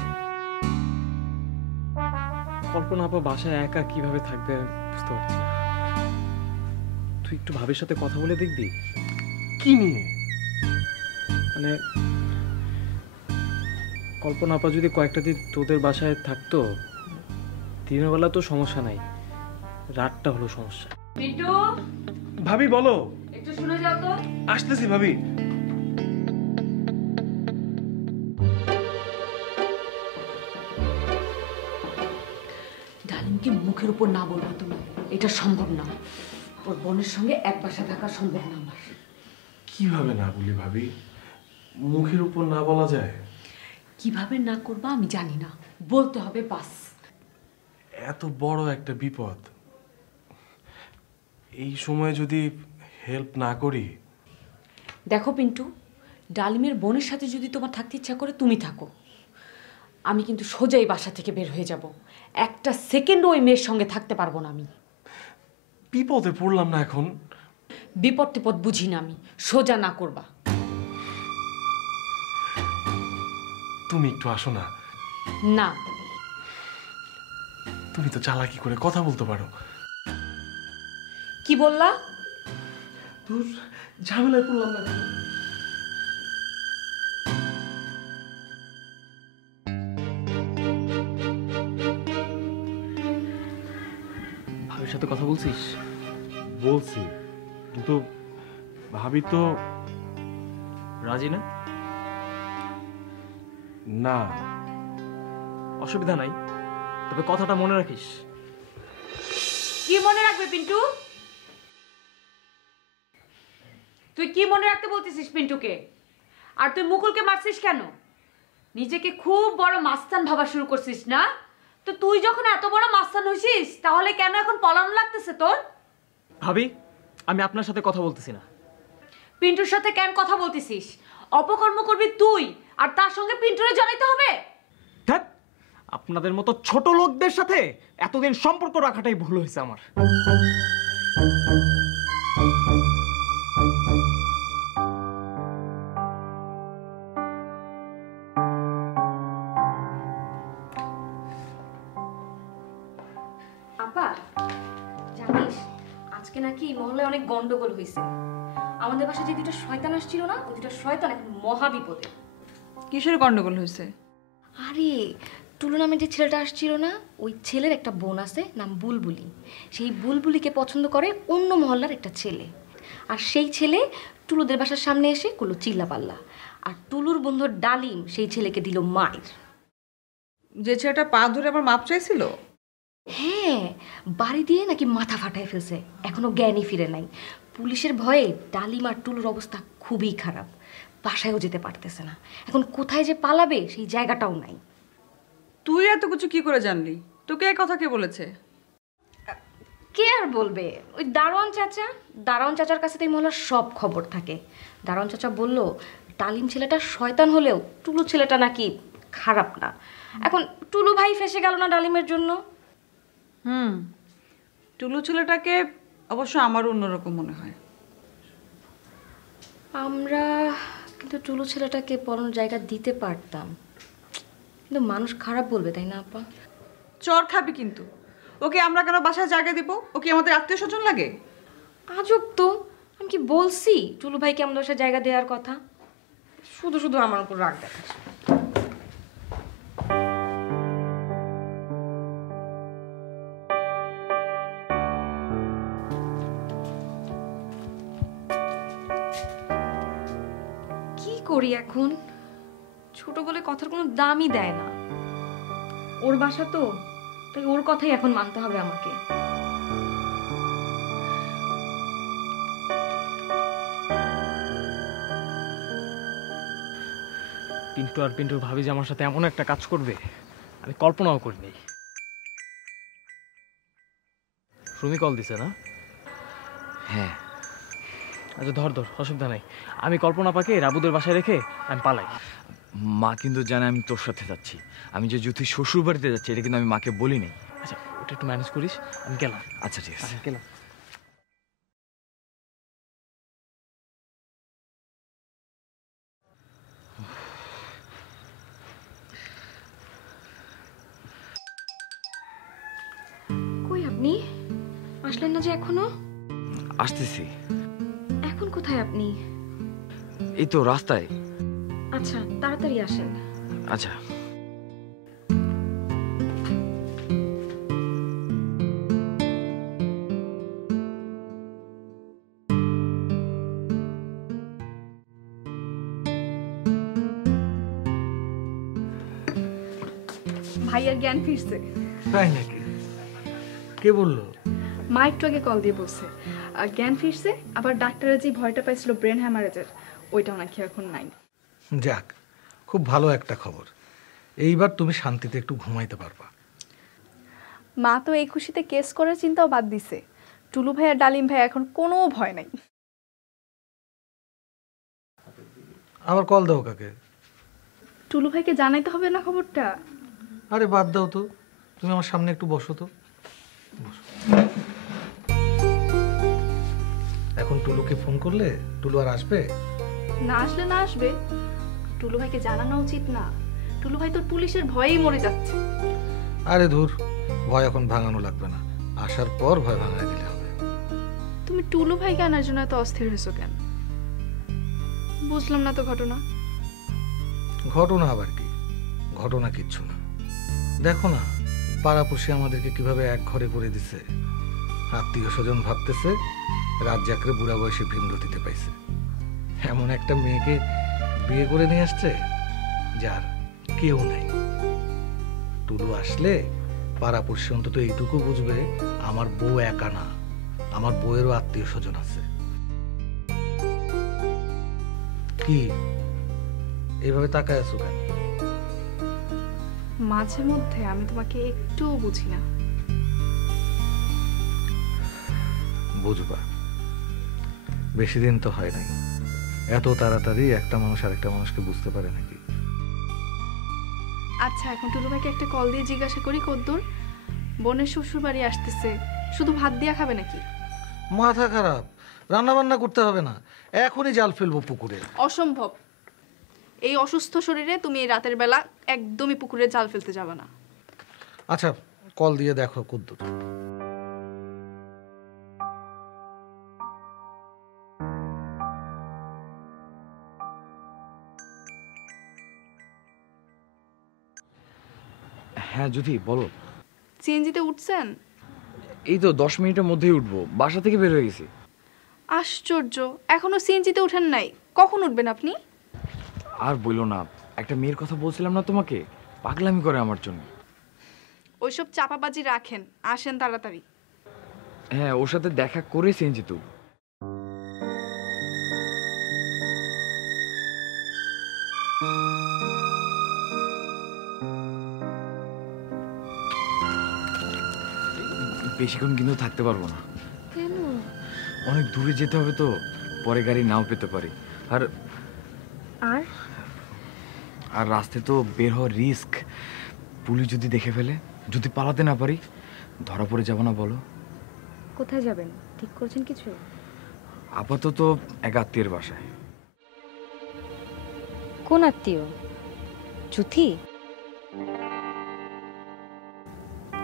কল্পনা আপা বাসায় একা কিভাবে থাকবে বুঝতে পারছি না। তুই একটু ভাবির সাথে কথা বলে দেখবি। কি নিয়ে? মানে কল্পনা আপা যদি কয়েকটা দিন তোদের বাসায় থাকতো, দিনের বেলা তো সমস্যা নাই, রাতটা হলো সমস্যা। পিন্টু ভাবি বলো। একটু শুনে যাও তো। আসতেছি ভাবি। ডালিমকে মুখের উপর না বলবো তুমি, এটা সম্ভব না। ওর বোনের সঙ্গে এক বাসা থাকা সম্ভব না আমার। কিভাবে না বলি ভাবি? মুখের উপর না বলা যায়? কিভাবে না করবা আমি জানি না, বলতে হবে বাস। এত বড় একটা বিপদ, এই সময় যদি হেল্প না করি। দেখো পিন্টু, ডালিমের বোনের সাথে যদি তোমার থাকতে ইচ্ছা করে তুমি থাকো, আমি কিন্তু সোজা এই বাসা থেকে বের হয়ে যাব। একটা সেকেন্ডও ওই মেয়ের সঙ্গে থাকতে পারবো না আমি। বিপদে পড়লাম না এখন। বিপদ টিপদ বুঝি না আমি, সোজা না করবা। তুমি একটু আসো না। না। তুমি তো চালাকি করে কথা বলতে পারো। কি বললা? তোর ঝামেলায় পড়লাম না। ভাবির সাথে কথা বলছিস? বলছি, কিন্তু ভাবি তো রাজি না? না। অসুবিধা নাই, তবে কথাটা মনে রাখিস। কি মনে রাখবে পিন্টু? তুই কি মনে রাখতে বলতেছিস পিন্টুকে? আর তুই মুকুলকে মারছিস কেন? নিজেকে খুব বড় মাস্তান ভাবা শুরু করছিস না? তো তুই যখন এত বড় মাস্তান হইছিস তাহলে কেন এখন পলানো লাগতেছে তোর? ভাবি, আমি আপনার সাথে কথা বলতেছি না। পিন্টুর সাথে কেন কথা বলতেছিস? অপকর্ম করবি তুই, আর তার সঙ্গে পিন্টুরে জড়াইতে হবে? আপনাদের মতো ছোট লোকদের সাথে এতদিন সম্পর্ক রাখাটাই ভুল হয়েছে আমার। আপা জানিস আজকে নাকি মহল্লায় অনেক গন্ডগোল হয়েছে। আমাদের বাসায় যে দুটো শয়তান আসছিল না, ওই দুটো শয়তান এখন মহা বিপদে। কিসের গন্ডগোল হয়েছে? আরে টুলু নামের যে ছেলেটা আসছিল না, ওই ছেলের একটা বোন আছে নাম বুলবুলি। সেই বুলবুলিকে পছন্দ করে অন্য মহল্লার একটা ছেলে, আর সেই ছেলে টুলুদের বাসার সামনে এসে করলো চিল্লাপাল্লা। আর টুলুর বন্ধু ডালিম সেই ছেলেকে দিল মাইর। যে ছেলেটা পা ধরে আবার মাপ চাইছিল? হ্যাঁ, বাড়ি দিয়ে নাকি মাথা ফাটায় ফেলছে, এখনো জ্ঞানই ফিরে নাই। পুলিশের ভয়ে ডালিম আর টুলুর অবস্থা খুবই খারাপ, বাসায়ও যেতে পারতেছে না। এখন কোথায় যে পালাবে সেই জায়গাটাও নাই। তুই এত কিছু কি করে জানলি? তোকে এই কথা কে বলেছে? কে আর বলবে, ওই দারোয়ান চাচার কাছে তো এই মহল্লার সব খবর থাকে। দারোয়ান চাচা বলল ডালিম ছেলেটা শয়তান হলেও টুলু ছেলেটা নাকি খারাপ না। এখন টুলু ভাই ফেসে গেল না ডালিমের জন্য। টুলু ছেলেটাকে অবশ্য আমার অন্যরকম মনে হয়। আমরা কিন্তু টুলু ছেলেটাকে পড়ানোর জায়গা দিতে পারতাম, কিন্তু মানুষ খারাপ বলবে, তাই না আপা? চর খাবি কিন্তু। ওকে আমরা কেন বাসায় জায়গা দিব? ও কি আমাদের আত্মীয় স্বজন লাগে? আজব তো, আমি কি বলছি টুলু ভাইকে আমাদের বাসায় জায়গা দেওয়ার কথা? শুধু শুধু আমার উপর রাগ দেখাচ্ছে। কি করি এখন? ছোট বলে কথার কোনো দামই দেয় না। ওর বাসা তো, তাই ওর কথাই এখন মানতে হবে আমাকে। পিন্টু আর পিন্টুর ভাবি যে আমার সাথে এমন একটা কাজ করবে আমি কল্পনাও করিনি। সুমি কল দিছে না? হ্যাঁ। আচ্ছা ধর অসুবিধা নাই। আমি কল্পনা পাকে রাবুদের বাসায় রেখে আমি পালাই। মা কিন্তু জানে আমি তোর সাথে যাচ্ছি। আমি যে জ্যোতির শ্বশুর বাড়িতে যাচ্ছি এটা কিন্তু আমি মাকে বলিনি। আচ্ছা ওটা একটু ম্যানেজ করিস, আমি গেলাম। আচ্ছা ঠিক আছে, গেলাম। কই আপনি? আসলেন না যে এখনো? আসতেছি। এখন কোথায় আপনি? এই তো রাস্তায়। আচ্ছা তাড়াতাড়ি আসেন। আচ্ছা। ভাইয়ার জ্ঞান ফিরছে। তাই নাকি? কে বললো? মা একটু আগে কল দিয়ে বলছে জ্ঞান ফিরছে, আবার ডাক্তারের যে ভয়টা পাইছিল ব্রেন হ্যামারেজের, ওইটাও নাকি এখন নাই। যাক, খুব ভালো একটা খবর। এইবার তুমি শান্তিতে একটু ঘুমাইতে পারবা। মা তো এই খুশিতে কেস করার চিন্তাও বাদ দিছে। টুলু ভাই আর ডালিম ভাই এখন কোনো ভয় নাই। আবার কল দাও কাকে? টুলু ভাইকে জানাইতে হবে না খবরটা? আরে বাদ দাও তো, তুমি আমার সামনে একটু বসো তো। এখন টুলুকে ফোন করলে টুলু আর আসবে? না আসলে না আসবে, টুলু ভাইকে জানানো উচিত না? টুলু ভাই তো পুলিশের ভয়েই মরে যাচ্ছে। আরে ধুর, ভয় এখন ভাঙানো লাগবে না, আসার পর ভয় ভাঙায় দিলে হবে। তুমি টুলু ভাইকে আনার জন্য এত অস্থির হয়েছো কেন? বুঝলাম না তো ঘটনা। ঘটনা আবার কি? ঘটনা কিচ্ছু না। দেখো না, পাড়াপড়শি আমাদেরকে কিভাবে এক ঘরে করে দিছে। আত্মীয় স্বজন ভাবতেছে রাজ্জাকরে বুড়া বয়সে ভীমরতিতে পাইছে। এমন একটা মেয়েকে বিয়ে করে নিয়ে আসছে যার কেউ নাই। টুলু আসলে পাড়াপড়শি অন্তত এইটুকু বুঝবে আমার বউ একা না, আমার বউয়েরও আত্মীয় স্বজন আছে। কি এইভাবে তাকায় আছো কেন? মাঝে মধ্যে আমি তোমাকে একটুও বুঝি না। বুঝবা, বেশি দিন তো হয় নাই, এত তাড়াতাড়ি একটা মানুষ আরেকটা মানুষকে বুঝতে পারে নাকি? আচ্ছা এখন টুলু ভাইকে একটা কল দিয়ে জিজ্ঞাসা করি কদ্দূর। বোনের শ্বশুর বাড়ি আসতেছে, শুধু ভাত দিয়া খাবে নাকি? মাথা খারাপ, রান্না বান্না করতে হবে না, এখনই জাল ফেলবো পুকুরে। অসম্ভব, এই অসুস্থ শরীরে তুমি এই রাতের বেলা একদমই পুকুরে জাল ফেলতে যাবে না। আচ্ছা কল দিয়ে দেখো কদ্দূর। হ্যাঁ জ্যোতি বলো। সিএনজিতে উঠছেন? এই তো 10 মিনিটের মধ্যেই উঠবো, বাসা থেকে বের হয়ে গেছি। আশ্চর্য, এখনো সিএনজিতে উঠেন নাই? কখন উঠবেন আপনি? আর বইলো না, একটা মেয়ের কথা বলছিলাম না তোমাকে, পাগলামি করে আমার জন্য। ওইসব চাপাবাজি রাখেন, আসেন তাড়াতাড়ি। হ্যাঁ, ওর সাথে দেখা করে সিএনজি তো। বেশিক্ষণ কিন্তু থাকতে পারবো না। কেন? অনেক দূরে যেতে হবে তো, পরে গাড়ি নাও পেতে পারি। আর আর আর রাস্তায় তো বের হওয়ার রিস্ক। পুলিশ যদি দেখে ফেলে, যদি পালাতে না পারি, ধরা পড়ে যাব না বলো? কোথায় যাবেন ঠিক করছেন কিছু? আপাতত এক আত্মীয়ের বাসায়। কোন আত্মীয়? জুথি?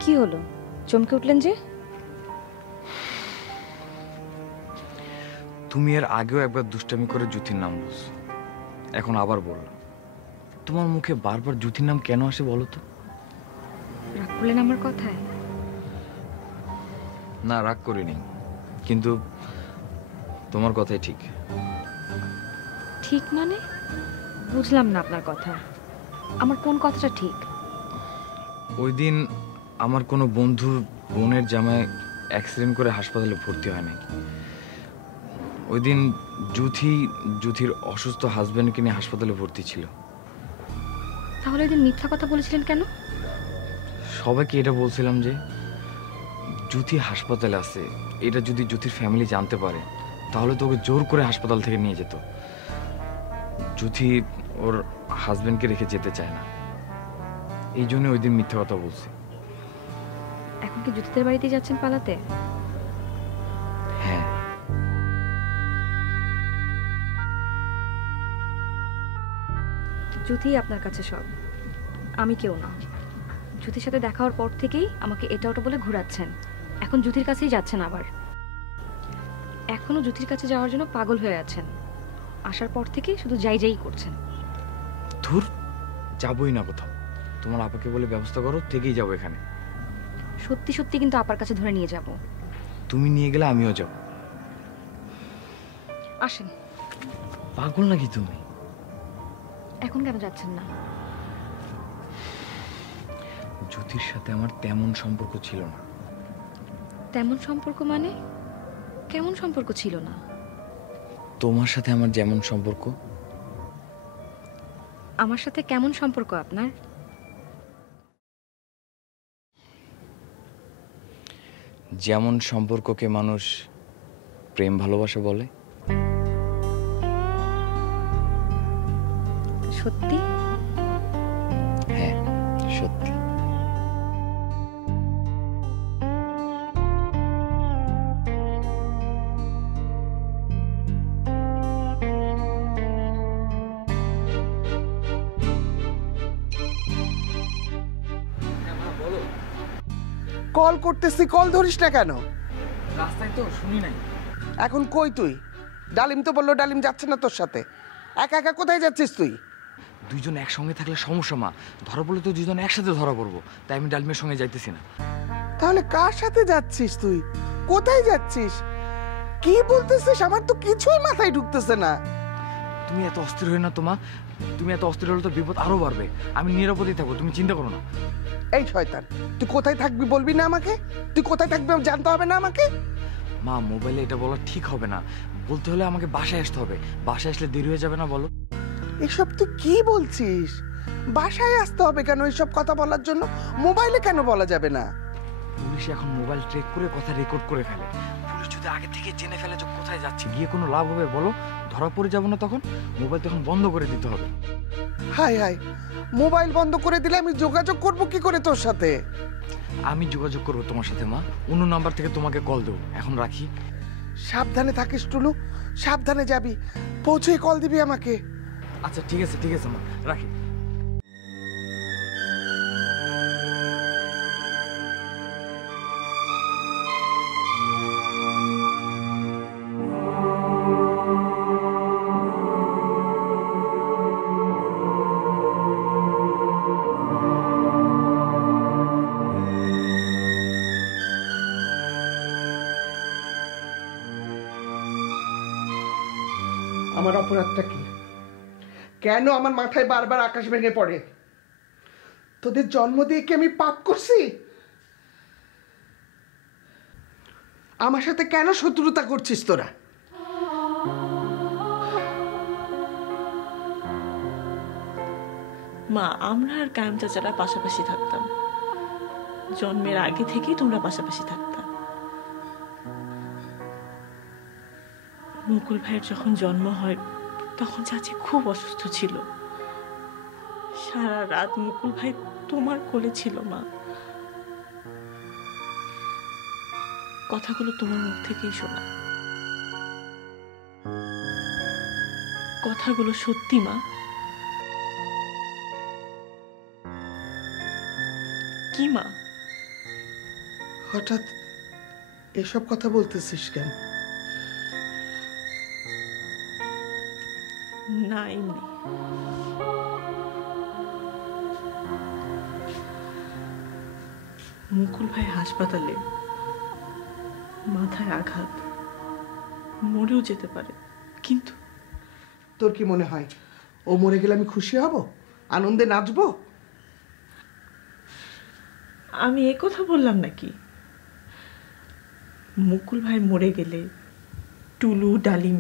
কি হলো, চমকে উঠলেন যে? তুমি এর আগেও একবার দুষ্টামি করে জুথির নাম বলছো, এখন আবার বললো। তোমার মুখে বারবার জুথির নাম কেন আসে বলো তো? রাগ করলেন আমার কথায়? না, রাগ করিনি, কিন্তু তোমার কথাই ঠিক। ঠিক মানে? বুঝলাম না আপনার কথা। আমার কোন কথাটা ঠিক? ওই দিন আমার কোনো বন্ধুর বোনের জামায় অ্যাক্সিডেন্ট করে হাসপাতালে ভর্তি হয় নাই। ওই দিন জুথির অসুস্থ হাজব্যান্ডকে নিয়ে হাসপাতালে ভর্তি ছিল। তাহলে ওই দিন মিথ্যা কথা বলেছিলেন কেন? সবাইকে এটা বলছিলাম যে জুথি হাসপাতালে আছে, এটা যদি জুথির ফ্যামিলি জানতে পারে তাহলে তো ওকে জোর করে হাসপাতাল থেকে নিয়ে যেত। জুথি ওর হাজব্যান্ডকে রেখে যেতে চায় না, এই জন্য ওই দিন মিথ্যা কথা বলছি। এখন কি জুথিদের বাড়িতে যাচ্ছেন পালাতে? হ্যাঁ। জুথি আপনার কাছে সব, আমি কেউ না। জুথির সাথে দেখা হওয়ার পর থেকেই আমাকে এটা ওটা বলে ঘোরাচ্ছেন। এখন জুথির কাছেই যাচ্ছেন আবার। এখনো জুথির কাছে যাওয়ার জন্য পাগল হয়ে আছেন। আসার পর থেকে শুধু যাই করছেন। ধুর, যাবই না কোথাও। তোমার আপাকে বলে ব্যবস্থা করো, থেকেই যাবো এখানে। সত্যি সত্যি কিন্তু আপার কাছে ধরে নিয়ে যাব। তুমি নিয়ে গেলে আমিও যাব। আসেন। পাগল নাকি তুমি? এখন কেন যাচ্ছেন না? জ্যোতির সাথে আমার তেমন সম্পর্ক ছিল না। তেমন সম্পর্ক মানে? কেমন সম্পর্ক ছিল না? তোমার সাথে আমার যেমন সম্পর্ক। আমার সাথে কেমন সম্পর্ক আপনার? যেমন সম্পর্ককে মানুষ প্রেম ভালোবাসা বলে। সত্যি? হ্যাঁ, সত্যি। কল করতেছি, কল ধরিস না কেন? রাস্তায় তো শুনি নাই। এখন কই তুই? ডালিম তো বললো ডালিম যাচ্ছে না তোর সাথে। একা একা কোথায় যাচ্ছিস তুই? দুইজন একসঙ্গে থাকলে সমস্যা মা, ধরা পড়লে তো দুজন একসাথে ধরা পড়বো, তাই আমি ডালিমের সঙ্গে যাইতেছি না। তাহলে কার সাথে যাচ্ছিস তুই? কোথায় যাচ্ছিস? কি বলতেছিস? আমার তো কিছুই মাথায় ঢুকতেছে না। তুমি এত অস্থির হয়ে না তো মা, তুমি এত অস্থির হলে তো বিপদ আরো বাড়বে। আমি নিরাপদেই থাকবো, তুমি চিন্তা করো না। এই শয়তান, তুই কোথায় থাকবি বলবি না আমাকে? তুই কোথায় থাকবি জানতে হবে না আমাকে? মা, মোবাইলে এটা বলা ঠিক হবে না। বলতে হলে আমাকে বাসায় আসতে হবে। বাসায় আসলে দেরি হয়ে যাবে না বলো? এসব তুই কি বলছিস? বাসায় আসতে হবে কেন এসব কথা বলার জন্য? মোবাইলে কেন বলা যাবে না? পুলিশ এখন মোবাইল ট্রেক করে কথা রেকর্ড করে ফেলে। পুলিশ যদি আগে থেকে জেনে ফেলে যে কোথায় যাচ্ছে, গিয়ে কোনো লাভ হবে বলো? ধরা পড়ে যাবো না তখন? মোবাইল তখন বন্ধ করে দিতে হবে। হাই হাই, মোবাইল বন্ধ করে দিলে আমি যোগাযোগ করব কি করে তোর সাথে? আমি যোগাযোগ করবো তোমার সাথে মা, অন্য নাম্বার থেকে তোমাকে কল দেবো। এখন রাখি। সাবধানে থাকিস টুলু, সাবধানে যাবি, পৌঁছে কল দিবি আমাকে। আচ্ছা ঠিক আছে মা, রাখি। আমার অপরাধটা কি? কেন আমার মাথায় বারবার আকাশ ভেঙে পড়ে? তোদের জন্ম দিয়ে কি আমি পাপ করছি? আমার সাথে কেন শত্রুতা করছিস তোরা? মা, আমরা আর কায়েম চাচারা পাশাপাশি থাকতাম। জন্মের আগে থেকেই তোমরা পাশাপাশি থাকতাম। মুকুল ভাইয়ের যখন জন্ম হয় তখন চাচি খুব অসুস্থ ছিল। সারা রাত মুকুল ভাই তোমার কোলে ছিল মা। কথাগুলো তোমার মুখ থেকেই শোনা। কথাগুলো সত্যি মা। কি মা? হঠাৎ এসব কথা বলতেছিস কেন? না, এমনি। মুকুল ভাই হাসপাতালে, মাথায় আঘাত, মরেও যেতে পারে। কিন্তু তোর কি মনে হয় ও মরে গেলে আমি খুশি হব, আনন্দে নাচবো? আমি এ কথা বললাম নাকি? মুকুল ভাই মরে গেলে টুলু, ডালিম,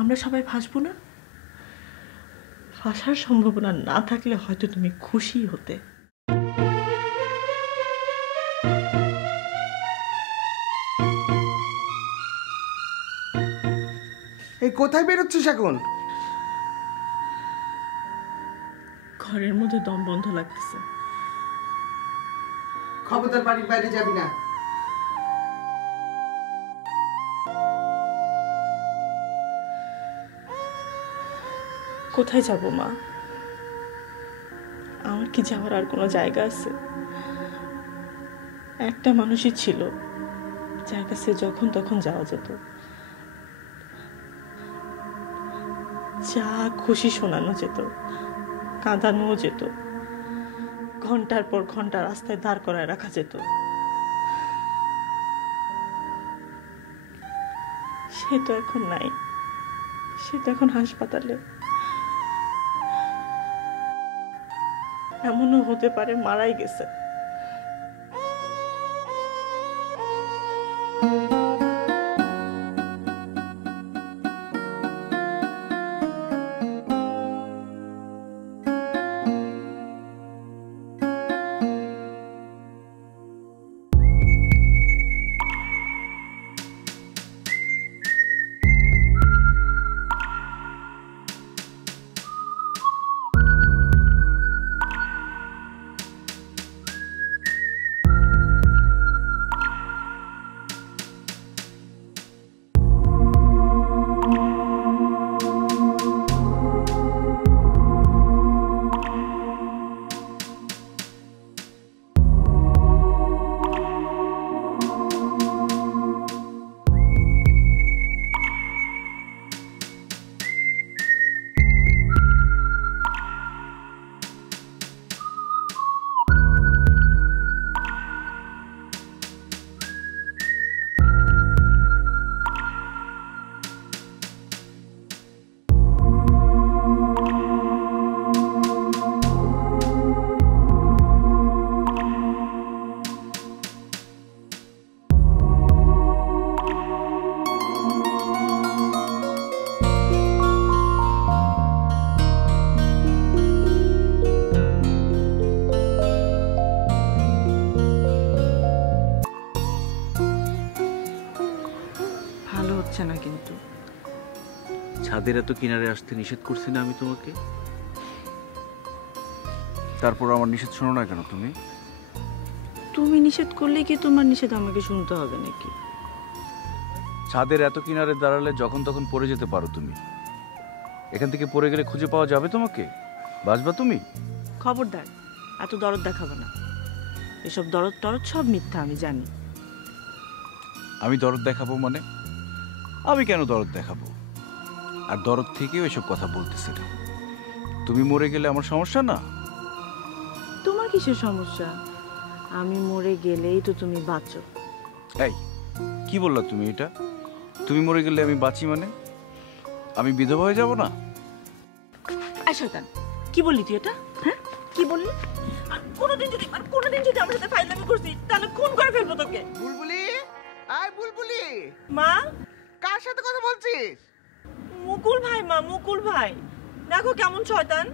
আমরা সবাই ভাসবো না? ভাসার সম্ভাবনা না থাকলে হয়তো তুমি খুশি হতে। এই কোথায় বেরোচ্ছিস এখন? ঘরের মধ্যে দম বন্ধ লাগতেছে। খবরদার বাড়ির বাইরে যাবি না। কোথায় যাব মা? আমার কি যাওয়ার আর কোনো জায়গা আছে? একটা মানুষই ছিল যার কাছে যখন তখন যাওয়া যেত, যা খুশি শোনানো যেত, কাঁদানো যেত, ঘন্টার পর ঘন্টা রাস্তায় দাঁড় করায় রাখা যেত। সে তো এখন নাই, সে তো এখন হাসপাতালে। এমনও হতে পারে মারাই গেছে। না কিন্তু ছাদের এত কিনারে আসতে নিষেধ করছি না আমি তোমাকে? তারপর আমার নিষেধ শোনো না কেন তুমি? তুমি নিষেধ করলে কি তোমার নিষেধ আমাকে শুনতে হবে নাকি? ছাদের এত কিনারে দাঁড়ালে যখন তখন পড়ে যেতে পারো তুমি। এখান থেকে পড়ে গেলে খুঁজে পাওয়া যাবে তোমাকে? বাঁচবা তুমি? খবরদার, এত দরদ দেখাবে না। এসব দরদ টরদ সব মিথ্যা, আমি জানি। আমি দরদ দেখাবো মানে? আমি কেন দরদ দেখাবো? আর দরদ থেকেও এসব কথা বলতেছি না। তুমি মরে গেলে আমার সমস্যা না? তোমার কিসের সমস্যা? আমি মরে গেলেই তো তুমি বাঁচো। এই কি বললা তুমি এটা? তুমি মরে গেলে আমি বাঁচি মানে? আমি বিধবা হয়ে যাব না? আয় শয়তান, কি বললি তুই এটা? হ্যাঁ, কি বললি? আর কোনোদিন যদি আমার সাথে ফাইজলামি করছিস তাহলে খুন করে ফেলবো তোকে। বুলবুলি, আয় বুলবুলি। মা, কার সাথে কথা বলছিস? মুকুল ভাই মা, মুকুল ভাই। দেখো কেমন শয়তান,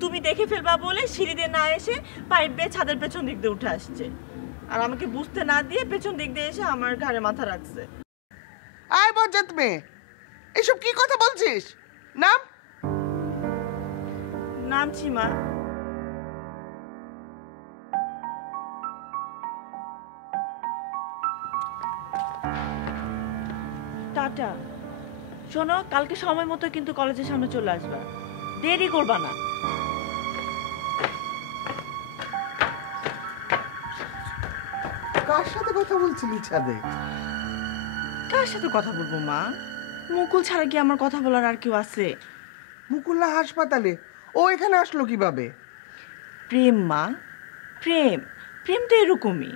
তুমি দেখে ফেলবা বলে সিঁড়ি দিয়ে না এসে পাইপ বেয়ে ছাদের পেছন দিক দিয়ে উঠে আসছে, আর আমাকে বুঝতে না দিয়ে পেছন দিক দিয়ে এসে আমার ঘাড়ে মাথা রাখছে। আয় বজ্জাত মেয়ে, এসব কি কথা বলছিস? নাম? নামছি মা। টাটা। শোনো, কালকে সময় মতো কিন্তু কলেজের সামনে চলে আসবা, দেরি করবা না। কার সাথে কথা বলছিলি ছাদে? কার সাথে কথা বলবো মা? মুকুল ছাড়া কি আমার কথা বলার আর কেউ আছে? মুকুল্লা হাসপাতালে, ও এখানে আসলো কিভাবে? প্রেম মা, প্রেম। প্রেম তো এরকমই,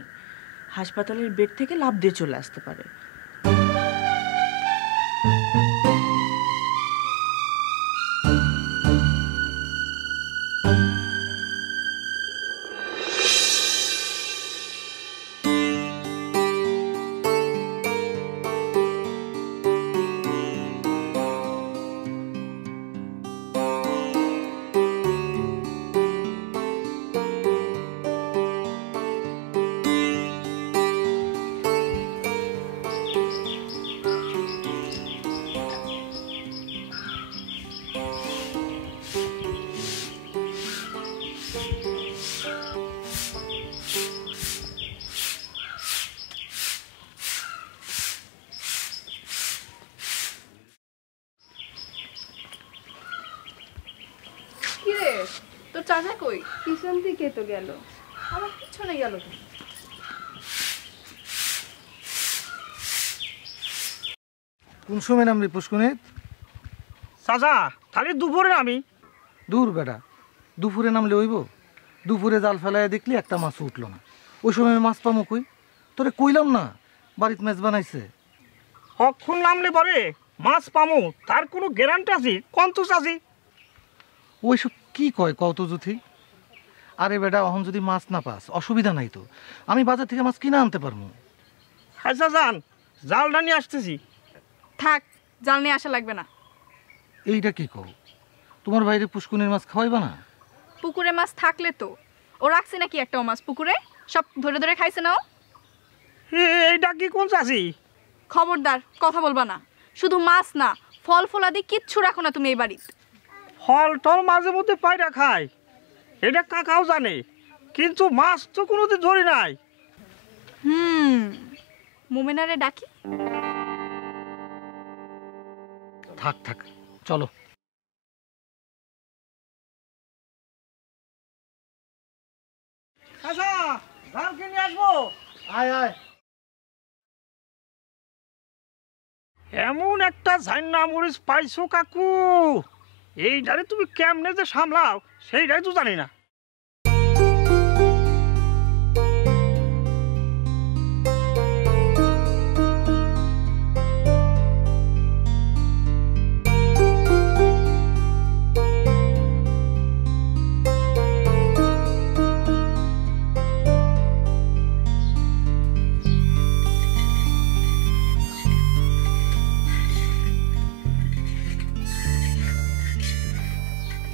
হাসপাতালের বেড থেকে লাফ দিয়ে চলে আসতে পারে। তোর চাচা কই? পিছন দিকে তো গেল, আমার পিছনে গেল। কোন সময় নামলি পুষ্কুনে? চাচা, খালি দুপুরে নামি। দূর বেটা, দুপুরে নামলে হইব? দুপুরে জাল ফেলায় দেখলি একটা মাছ উঠলো না, ওই সময় মাছ পামো কই? তোরে কইলাম না বাড়িতে মাছ বানাইছে। কখন নামলে পরে মাছ পামো তার কোনো গ্যারান্টি আছে? কন্ত চাচি ওইসব কি কয় কত জুথি? আরে বেটা, এখন যদি মাছ না পাস অসুবিধা নাই তো, আমি বাজার থেকে মাছ কিনে আনতে পারবো। আচ্ছা যান, জালটা নিয়ে আসতেছি। থাক, জাল নিয়ে আসা লাগবে না। এইটা কি কও? তোমার বাইরে পুষ্কুনির মাছ খাওয়াইবা না? পুকুরে মাছ থাকলে তো ও রাখছে নাকি একটা মাছ পুকুরে? সব ধরে ধরে খাইছে না ও? এইটা কি কোন চাচি? খবরদার, কথা বলবা না। শুধু মাছ না, ফল ফলাদি কিচ্ছু রাখো না তুমি এই বাড়িতে। ফল টল মাঝে মধ্যে পায়রা খায়, এটা কাকাও জানে, কিন্তু মাছ তো কোনোদিন ধরি নাই। মোমেনারে ডাকি। থাক থাক, চলো। আচ্ছা, জাল কিনে আসবো। আয় আয়। এমন একটা ঝান্না মরিচ পাইছো কাকু, এইটারে তুমি কেমনে যে সামলাও সেইটাই তো জানি না।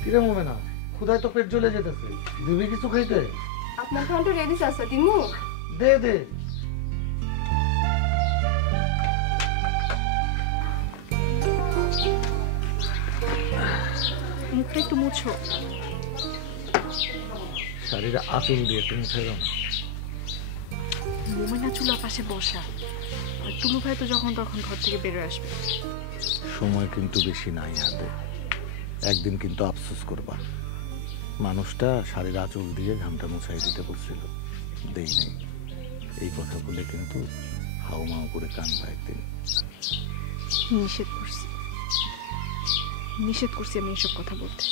কিরে মোমেনা, ক্ষুধায় তো পেট জ্বলে যেতেছে, দিবি কিছু খাইতে? আপনার খাওয়াটা রেডি আছে, দিমু? দে দে। মুখটা একটু মুছো। শাড়ির আঁচল দিয়ে তুমি ফেরো না। মোমেনা চুলার পাশে বসা, আর টুলু ভাই তো যখন তখন ঘর থেকে বেরোয় আসবে। সময় কিন্তু বেশি নাই হাতে, একদিন কিন্তু আফসোস করবা। মানুষটা শাড়ির আঁচল দিয়ে ঘামটা মুছাই দিতে বলছিল, দেই নাই। এই কথা বলে কিন্তু হাও মাও করে কানবা একদিন। নিষেধ করছি, নিষেধ করছি আমি এসব কথা বলতে।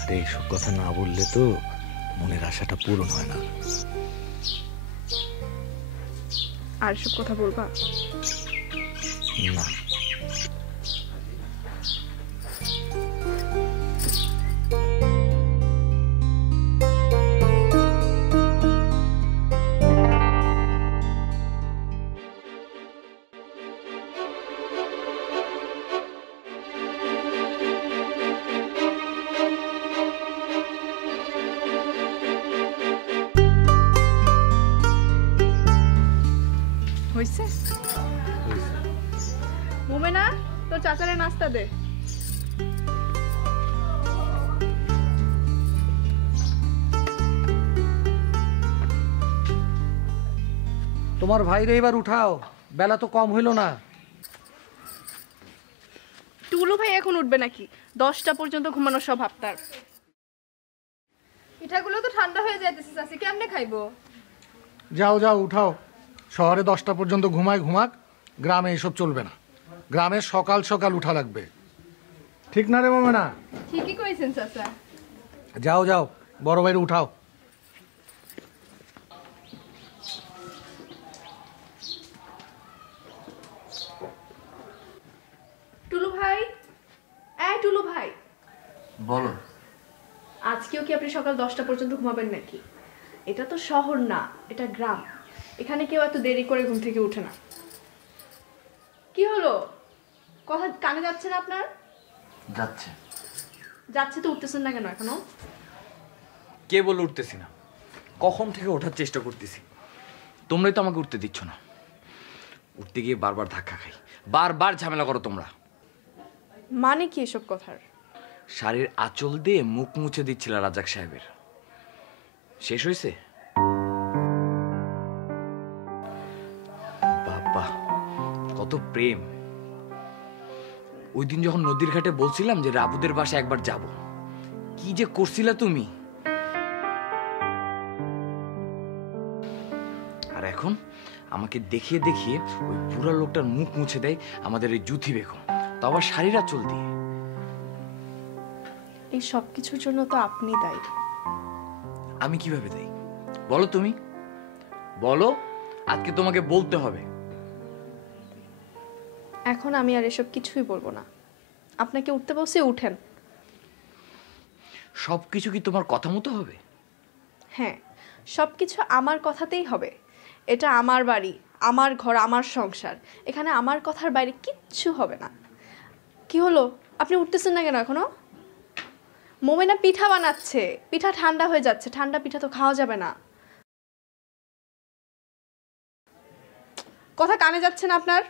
আরে এইসব কথা না বললে তো মনের আশাটা পূরণ হয় না। আর সব কথা বলবা না, হইছে মোমেনা তোর চাচারে নাস্তা দে। তোমার ভাইরে এবার উঠাও, বেলা তো কম হইল না। টুলু ভাই এখন উঠবে নাকি? 10টা পর্যন্ত ঘুমানোর স্বভাব তার। পিঠাগুলো তো ঠান্ডা হয়ে যাইতেছে চাচি, কেমনে খাইবো? যাও যাও উঠাও। শহরে 10টা পর্যন্ত ঘুমাক, গ্রামে এসব চলবে না। গ্রামে সকাল সকাল উঠা লাগবে, ঠিক না রে মোমেনা? ঠিকই কইছেন চাচা। যাও যাও বড় ভাইরে উঠাও। টুলু ভাই, এই টুলু ভাই, বলো। আজকেও কি আপনি সকাল 10টা পর্যন্ত ঘুমাবেন নাকি? এটা তো শহর না, এটা গ্রাম। এখানে কেউ এত দেরি করে ঘুম থেকে উঠে না। কি হলো, কথা কানে যাচ্ছে না আপনার? যাচ্ছে। যাচ্ছে তো উঠতেছেন না কেন এখনো? কে বলে উঠতেছি না? কখন থেকে ওঠার চেষ্টা করতেছি, তোমরাই তো আমাকে উঠতে দিচ্ছ না। উঠতে গিয়ে বারবার ধাক্কা খাই, বারবার ঝামেলা করো তোমরা। মানে কি এসব কথার? শাড়ির আঁচল দিয়ে মুখ মুছে দিচ্ছিল রাজাক সাহেবের। শেষ হয়েছে? বাবা কত প্রেম। ওই দিন যখন নদীর ঘাটে বলছিলাম যে রাবুদের বাসায় একবার যাব, কি যে করছিলা তুমি। আর এখন আমাকে দেখিয়ে দেখিয়ে ওই বুড়া লোকটার মুখ মুছে দেয় আমাদের এই জুথি বেগম, তো আবার শাড়ির আঁচল দিয়ে। এই সব কিছুর জন্য তো আপনি দায়ী। আমি কিভাবে দেই বলো? তুমি বলো, আজকে তোমাকে বলতে হবে। এখন আমি আর এসব কিছুই বলবো না। আপনাকে উঠতে বলছি, উঠেন। সবকিছু কি তোমার কথা মতো হবে? হ্যাঁ, সবকিছু আমার কথাতেই হবে। এটা আমার বাড়ি, আমার ঘর, আমার সংসার। এখানে আমার কথার বাইরে কিচ্ছু হবে না। কি হলো, আপনি উঠতেছেন না কেন এখনো? মোমেনা পিঠা বানাচ্ছে, পিঠা ঠান্ডা হয়ে যাচ্ছে। ঠান্ডা পিঠা তো খাওয়া যাবে না। কথা কানে যাচ্ছে না আপনার?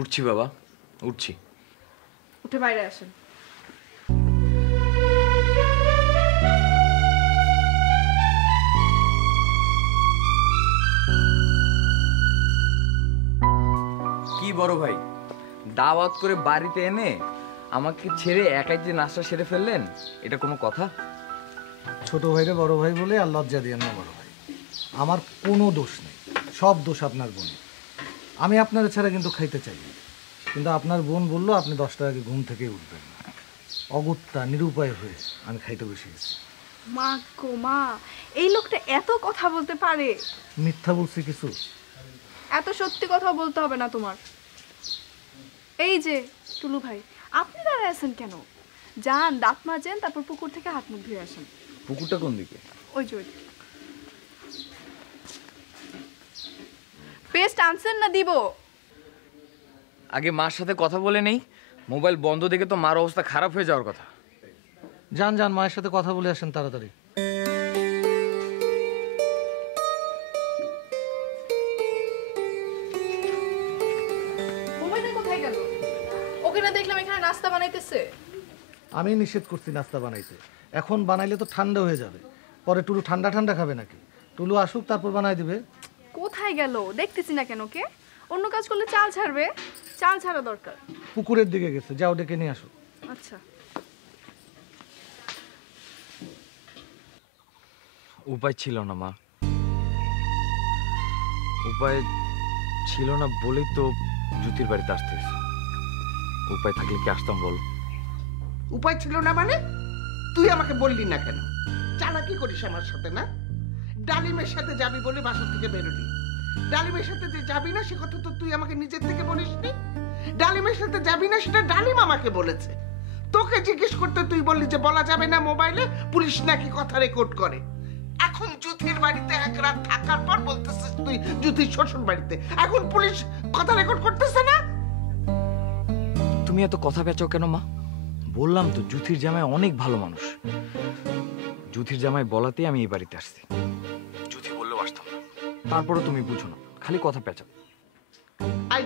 উঠছি বাবা, উঠছি। উঠে বাইরে আসেন। কি বড় ভাই, দাওয়াত করে বাড়িতে এনে আমাকে ছেড়ে একাই যে নাস্তা সেরে ফেললেন, এটা কোনো কথা? ছোট ভাইরে বড় ভাই বলে আর লজ্জা দিয়ে না বড় ভাই। আমার কোনো দোষ নেই, সব দোষ আপনার বোনের। আমি আপনার ছাড়া কিন্তু খাইতে চাই, কিন্তু আপনার বোন বললো আপনি 10টার আগে ঘুম থেকে উঠবেন না। অগত্যা নিরুপায় হয়ে আমি খাইতে বসে গেছি। মা গো মা, এই লোকটা এত কথা বলতে পারে? মিথ্যা বলছি কিছু? এত সত্যি কথা বলতে হবে না তোমার। এই যে টুলু ভাই, আপনি দাঁড়ায় আছেন কেন? যান দাঁত মাজেন, তারপর পুকুর থেকে হাত মুখ ধুয়ে আসেন। পুকুরটা কোন দিকে? ওই যে পেস্ট আনছেন না দিব? আগে মার সাথে কথা বলে নেই, মোবাইল বন্ধ দেখে তো মার অবস্থা খারাপ হয়ে যাওয়ার কথা। যান যান মায়ের সাথে কথা বলে আসেন তাড়াতাড়ি। মোবাইলটা কোথায় গেল? ওকে না দেখলাম এখানে নাস্তা বানাইতেছে। আমি নিষেধ করছি নাস্তা বানাইতে। এখন বানাইলে তো ঠান্ডা হয়ে যাবে, পরে টুলু ঠান্ডা ঠান্ডা খাবে নাকি? টুলু আসুক তারপর বানাই দিবে। কোথায় গেল দেখতেছি না কেন? কে অন্য কাজ করলে চাল ছাড়বে? চাল ছাড়া দরকার। পুকুরের দিকে গেছে, যাও ডেকে নিয়ে আসো। আচ্ছা। উপায় ছিল না মা, উপায় ছিল না বলেই তো জুতির বাড়িতে আসতে হয়েছে। উপায় থাকলে কি আসতাম বল? উপায় ছিল না মানে? তুই আমাকে বললি না কেন? চালাকি করিস আমার সাথে না? ডালিমের সাথে যাবি বলে বাসা থেকে বেরোলি। ডালিমের সাথে যে যাবি না সে কথা তো তুই আমাকে নিজের থেকে বলিসনি। ডালিমের সাথে যাবি না সেটা ডালিম আমাকে বলেছে। তোকে জিজ্ঞেস করতে তুই বললি যে বলা যাবে না মোবাইলে, পুলিশ নাকি কথা রেকর্ড করে। এখন জুথির বাড়িতে এক রাত থাকার পর বলতেছিস তুই জুথির শ্বশুর বাড়িতে, এখন পুলিশ কথা রেকর্ড করতেছে না? তুমি এত কথা বেচাও কেন মা? বললাম তো জুথির জামাই অনেক ভালো মানুষ। জুথির জামাই বলাতেই আমি এই বাড়িতে আসছি, জুথি বললেও আসতাম না। তারপরে তুমি বুঝো না, খালি কথা পেঁচাও। আই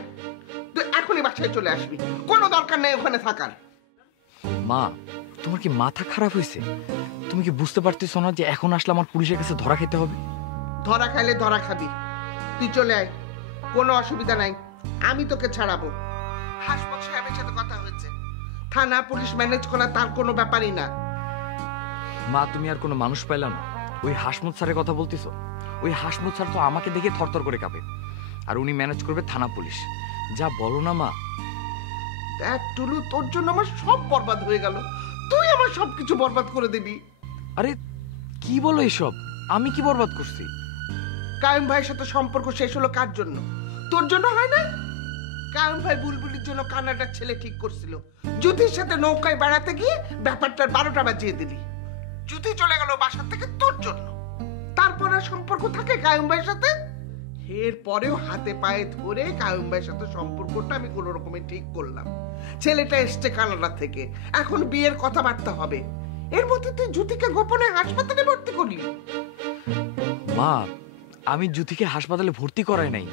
তুই এখনই বাসায় চলে আসবি, কোনো দরকার নেই ওখানে থাকার। মা, তোমার কি মাথা খারাপ হয়েছে? তুমি কি বুঝতে পারতেছো না যে এখন আসলে আমার পুলিশের কাছে ধরা খেতে হবে? ধরা খাইলে ধরা খাবি, তুই চলে আয়, কোনো অসুবিধা নাই, আমি তোকে ছাড়াবো। হাসপাতাল সাহেবের সাথে কথা হয়েছে, থানা পুলিশ ম্যানেজ করা তার কোনো ব্যাপারই না। মা, তুমি আর কোনো মানুষ পাইলা না? ওই হাসমুদ স্যারের কথা বলতেছো? ওই হাসমুদ স্যার তো আমাকে দেখে থরথর করে কাঁপে, আর উনি ম্যানেজ করবে থানা পুলিশ। যা বলো না মা। দেখ টুলু, তোর জন্য আমার সব বরবাদ হয়ে গেল, তুই আমার সবকিছু বরবাদ করে দিবি। আরে কি বলো এসব? আমি কি বরবাদ করছি? কায়েম ভাইয়ের সাথে সম্পর্ক শেষ হলো কার জন্য? তোর জন্য হয় না? কায়েম ভাই বুলবুলির জন্য কানাডার ছেলে ঠিক করছিল, জ্যোতির সাথে নৌকায় বেড়াতে গিয়ে ব্যাপারটার 12টা বাজিয়ে দিলি। জ্যোতি চলে গেল বাসা থেকে তোর জন্য, তারপর আর সম্পর্ক থাকে কায়েম ভাইয়ের সাথে? এর পরেও হাতে পায়ে ধরে কায়েম ভাইয়ের সাথে সম্পর্কটা আমি কোনো রকমে ঠিক করলাম। ছেলেটা এসছে কানাডা থেকে, এখন বিয়ের কথাবার্তা হবে, এর মধ্যে তুই জ্যোতিকে গোপনে হাসপাতালে ভর্তি করলি। মা, আমি জ্যোতিকে হাসপাতালে ভর্তি করাই নাই,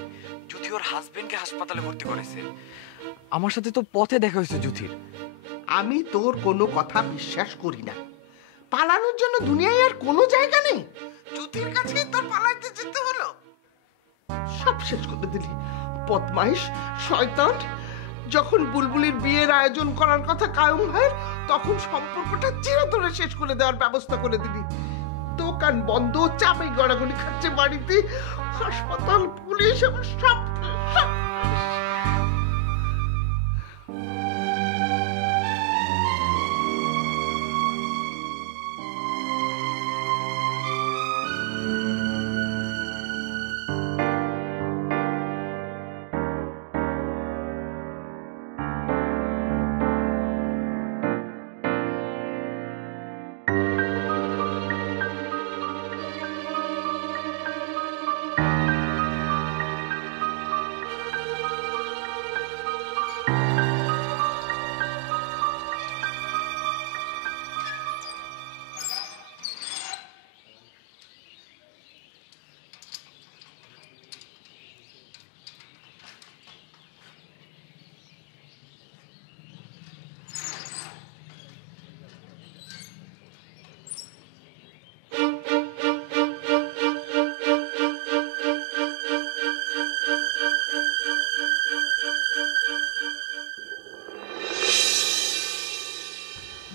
জ্যোতি ওর হাজবেন্ডকে হাসপাতালে ভর্তি করেছে। আমার সাথে তো পথে দেখা হয়েছে জ্যোতির। আমি তোর কোনো কথা বিশ্বাস করি না। পালানোর জন্য দুনিয়ায় আর কোনো জায়গা নেই, জ্যোতির কাছে তোর পালাইতে যেতে হলো। সব শেষ করে দিলি, বদমাইশ শয়তান। যখন বুলবুলির বিয়ের আয়োজন করার কথা কায়েম ভাইয়ের, তখন সম্পর্কটা চিরতরে শেষ করে দেওয়ার ব্যবস্থা করে দিলি। দোকান বন্ধ, চাপে গড়াগড়ি খাচ্ছে বাড়িতে, হাসপাতাল, পুলিশ, আমার সব সব।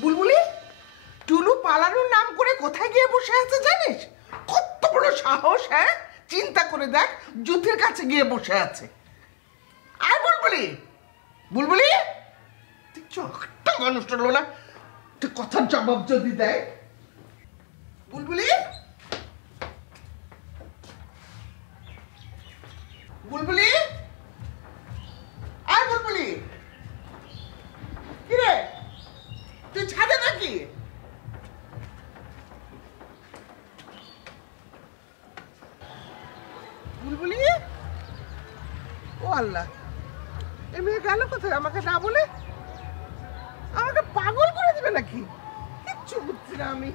বুলবুলি, টুলু পালানোর নাম করে কোথায় গিয়ে বসে আছে জানিস? কত বড় সাহস! হ্যাঁ, চিন্তা করে দেখ, যুদ্ধের কাছে গিয়ে বসে আছে। আয় বুলবুলি, বুলবুলি, তুই চোখটা মানুষ হলো না, তুই কথার জবাব যদি দেয়। বুলবুলি, বুলবুলি, আয় বুলবুলি। কি রে, তুই ছাদে নাকি? বুলবুলি, ও আল্লাহ, এ মেয়ে গেল কোথায় আমাকে না বলে? আমাকে পাগল করে দিবে নাকি? কিচ্ছু বুঝছি না আমি।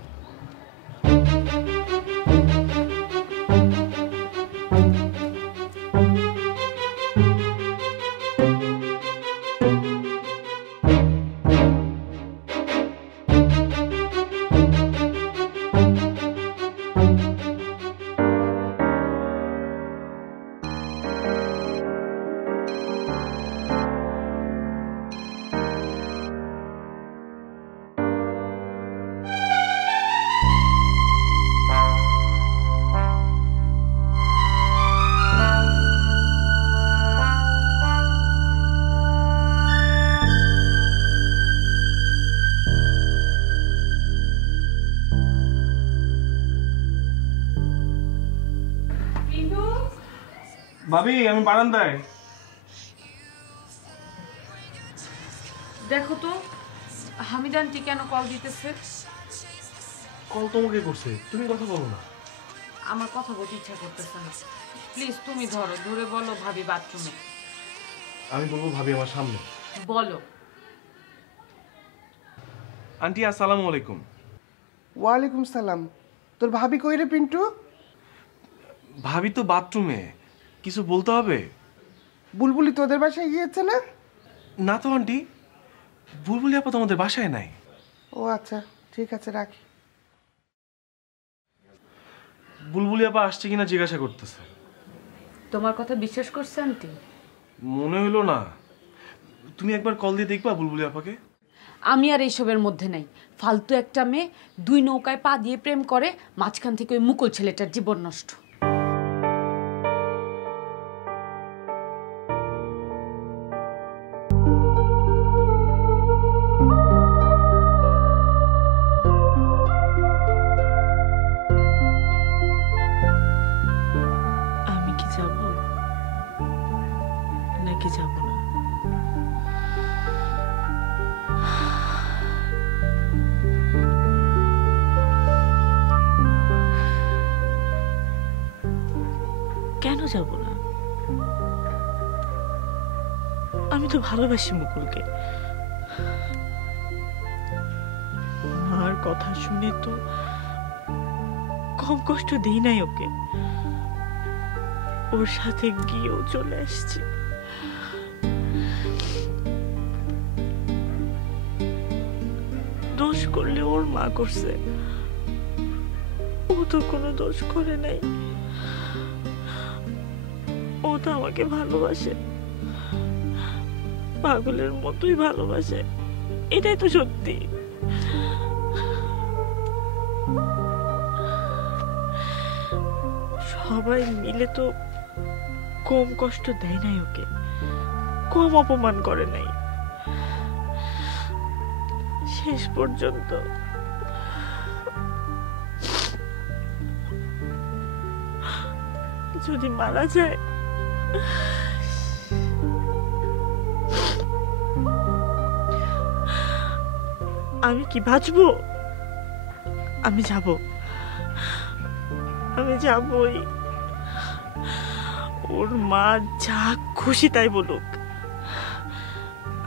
ভাবি, আমি বারান্দায়। দেখো তো হামিদ আন্টি কেন কল দিতেছে? কল তোমাকে করছে, তুমি কথা বলো না। আমার কথা বলতে ইচ্ছা করতেছে না, প্লিজ তুমি ধরো, ধরে বলো ভাবি বাথরুমে। আমি বলবো ভাবি আমার সামনে। বলো। আন্টি আসসালামু আলাইকুম। ওয়ালাইকুম সালাম। তোর ভাবি কই রে পিন্টু? ভাবি তো বাথরুমে, কিছু বলতে হবে? বুলবুলি তোদের বাসায় গিয়েছে না? না তো আন্টি, বুলবুলি আপা তো আমাদের বাসায় নাই। ও আচ্ছা, ঠিক আছে, রাখি। বুলবুলি আপা আসছে কিনা জিজ্ঞাসা করতেছে। তোমার কথা বিশ্বাস করছে আন্টি? মনে হলো না। তুমি একবার কল দিয়ে দেখবা বুলবুলি আপাকে। আমি আর এইসবের মধ্যে নাই। ফালতু একটা মেয়ে 2 নৌকায় পা দিয়ে প্রেম করে, মাঝখান থেকে ওই মুকুল ছেলেটার জীবন নষ্ট। আমি কি যাব নাকি যাব না? কেন যাব না? আমি তো ভালোবাসি মুকুলকে। মার কথা শুনে তো কম কষ্ট দিই নাই ওকে। ওর সাথে গিয়েও চলে আসছি। দোষ করলে ওর মা করছে, ও তো কোনো দোষ করে নাই। ও তো আমাকে ভালোবাসে, পাগলের মতোই ভালোবাসে, এটাই তো সত্যি। সবাই মিলে তো কম কষ্ট দেয় নাই ওকে, কম অপমান করে নাই। শেষ পর্যন্ত যদি মারা যায়, আমি কি বাঁচবো? আমি যাব, আমি যাবই। ওর মা যা খুশি তাই বলুক,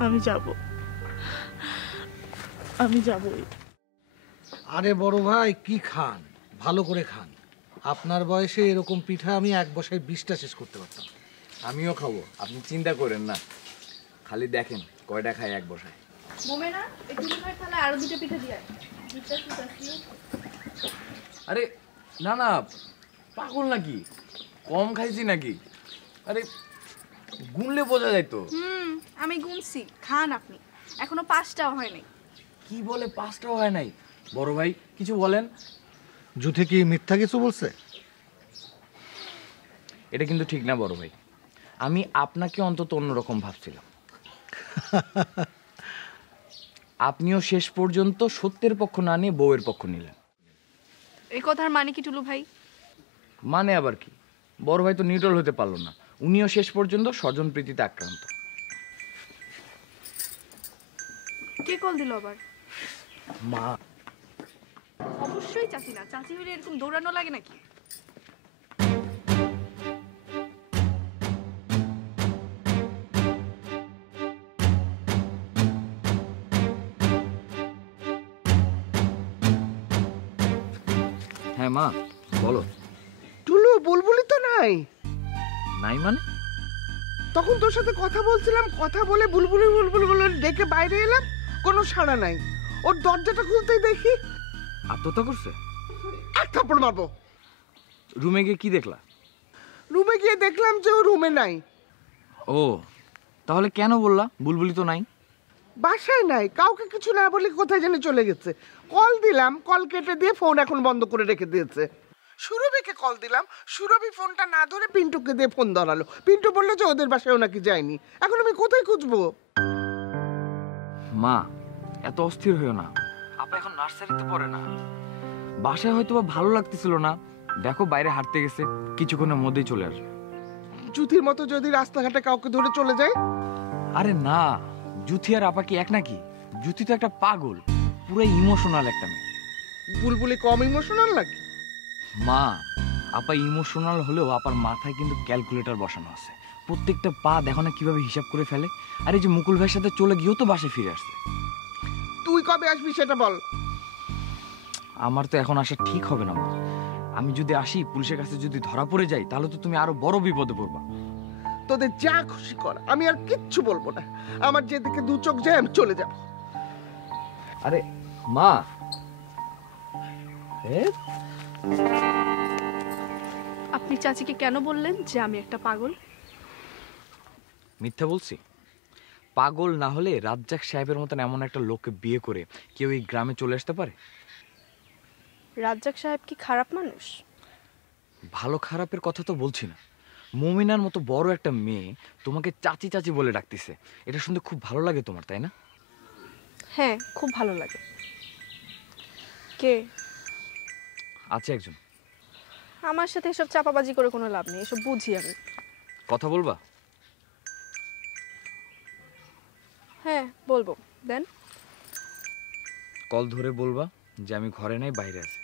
আমি যাব, আমি যাবই। আরে বড় ভাই, কি খান? ভালো করে খান। আপনার বয়সে এরকম পিঠা আমি এক বসায় 20টা শেষ করতে পারতাম। আমিও খাবো, আপনি চিন্তা করেন না। খালি দেখেন কয়টা খাই এক বসায়। মোমেনা, একটু ভাই তাহলে আরো 2টা পিঠা দিয়ে আয়। আরে না না, পাগল নাকি? কম খাইছি নাকি? আরে গুনলে বোঝা যায় তো। আমি গুনছি, খান আপনি। এখনো 5টাও হয় নাই। কি বলে 5টাও হয় নাই? বড় ভাই কিছু বলেন। জুথি কি মিথ্যা কিছু বলছে? এটা কিন্তু ঠিক না বড় ভাই। আমি আপনাকে অন্তত অন্যরকম ভাবছিলাম। আপনিও শেষ পর্যন্ত সত্যের পক্ষ না নিয়ে বউয়ের পক্ষ নিলেন। এই কথার মানে কি টুলু ভাই? মানে আবার কি? বড় ভাই তো নিউট্রাল হতে পারলো না। উনিও শেষ পর্যন্ত স্বজন প্রীতিতে আক্রান্ত। কে কল দিল আবার? মা। অবশ্যই চাচি না, চাচি হলে এরকম দৌড়ানো লাগে নাকি? হ্যাঁ মা, বলো। টুলু, বুলবুলি তো নাই। নাই মানে? তখন তোর সাথে কথা বলছিলাম, কথা বলে বুলবুলি বুলবুলি বলে ডেকে বাইরে এলাম, কোনো সাড়া নাই। ওর দরজাটা খুলতেই দেখি আত্মহত্যা করছে। এক থাপ্পড় মারবো। রুমে গিয়ে কি দেখলা? রুমে গিয়ে দেখলাম যে ও রুমে নাই। ও, তাহলে কেন বললা বুলবুলি তো নাই? বাসায় নাই, কাউকে কিছু না বলে কোথায় জানি চলে গেছে। কল দিলাম, কল কেটে দিয়ে ফোন এখন বন্ধ করে রেখে দিয়েছে। সুরভিকে কল দিলাম, সুরভি ফোনটা না ধরে পিন্টুকে দিয়ে ফোন ধরালো। পিন্টু বললো যে ওদের বাসায়ও নাকি যায়নি। এখন আমি কোথায় খুঁজবো? মা, এত অস্থির হইও না। আপা এখন নার্সারিতে পড়ে না। বাসায় হয়তো বা ভালো লাগতেছিল না, দেখো বাইরে হাঁটতে গেছে, কিছুক্ষণের মধ্যেই চলে আসবে। জুথির মতো যদি রাস্তাঘাটে কাউকে ধরে চলে যায়? আরে না, জুথি আর আপা কি এক নাকি? জুথি তো একটা পাগল, পুরো ইমোশনাল একটা মেয়ে। বুলবুলি কম ইমোশনাল নাকি? মা, আপা ইমোশনাল হলেও আপার মাথায় কিন্তু ক্যালকুলেটর বসানো আছে। প্রত্যেকটা পা দেখো না কিভাবে হিসাব করে ফেলে। আর এই যে মুকুল ভাইয়ের সাথে চলে গিয়েও তো বাসায় ফিরে আসছে। তুই কবে আসবি সেটা বল। আমার তো এখন আসা ঠিক হবে না মা। আমি যদি আসি পুলিশের কাছে যদি ধরা পড়ে যাই তাহলে তো তুমি আরো বড় বিপদে পড়বা। তোদের যা খুশি কর, আমি আর কিচ্ছু বলবো না। আমার যেদিকে দু চোখ যায় আমি চলে যাব। আরে মা, আপনি চাচিকে কেন বললেন যে আমি একটা পাগল? মিথ্যা বলছি? পাগল না হলে রাজ্জাক সাহেবের মতন এমন একটা লোককে বিয়ে করে কেউ এই গ্রামে চলে আসতে পারে? রাজ্জাক সাহেব কি খারাপ মানুষ? ভালো খারাপের কথা তো বলছি না, মুমিনার মতো বড় একটা মেয়ে তোমাকে চাচি চাচি বলে ডাকতেছে, এটা শুনতে খুব ভালো লাগে তোমার, তাই না? হ্যাঁ, খুব ভালো লাগে। কে? আছে একজন। আমার সাথে এসব চাপাবাজি করে কোনো লাভ নেই, এসব বুঝি আমি। কথা বলবা? হ্যাঁ বলবো, দেন। কল ধরে বলবা যে আমি ঘরে নাই, বাইরে আছি।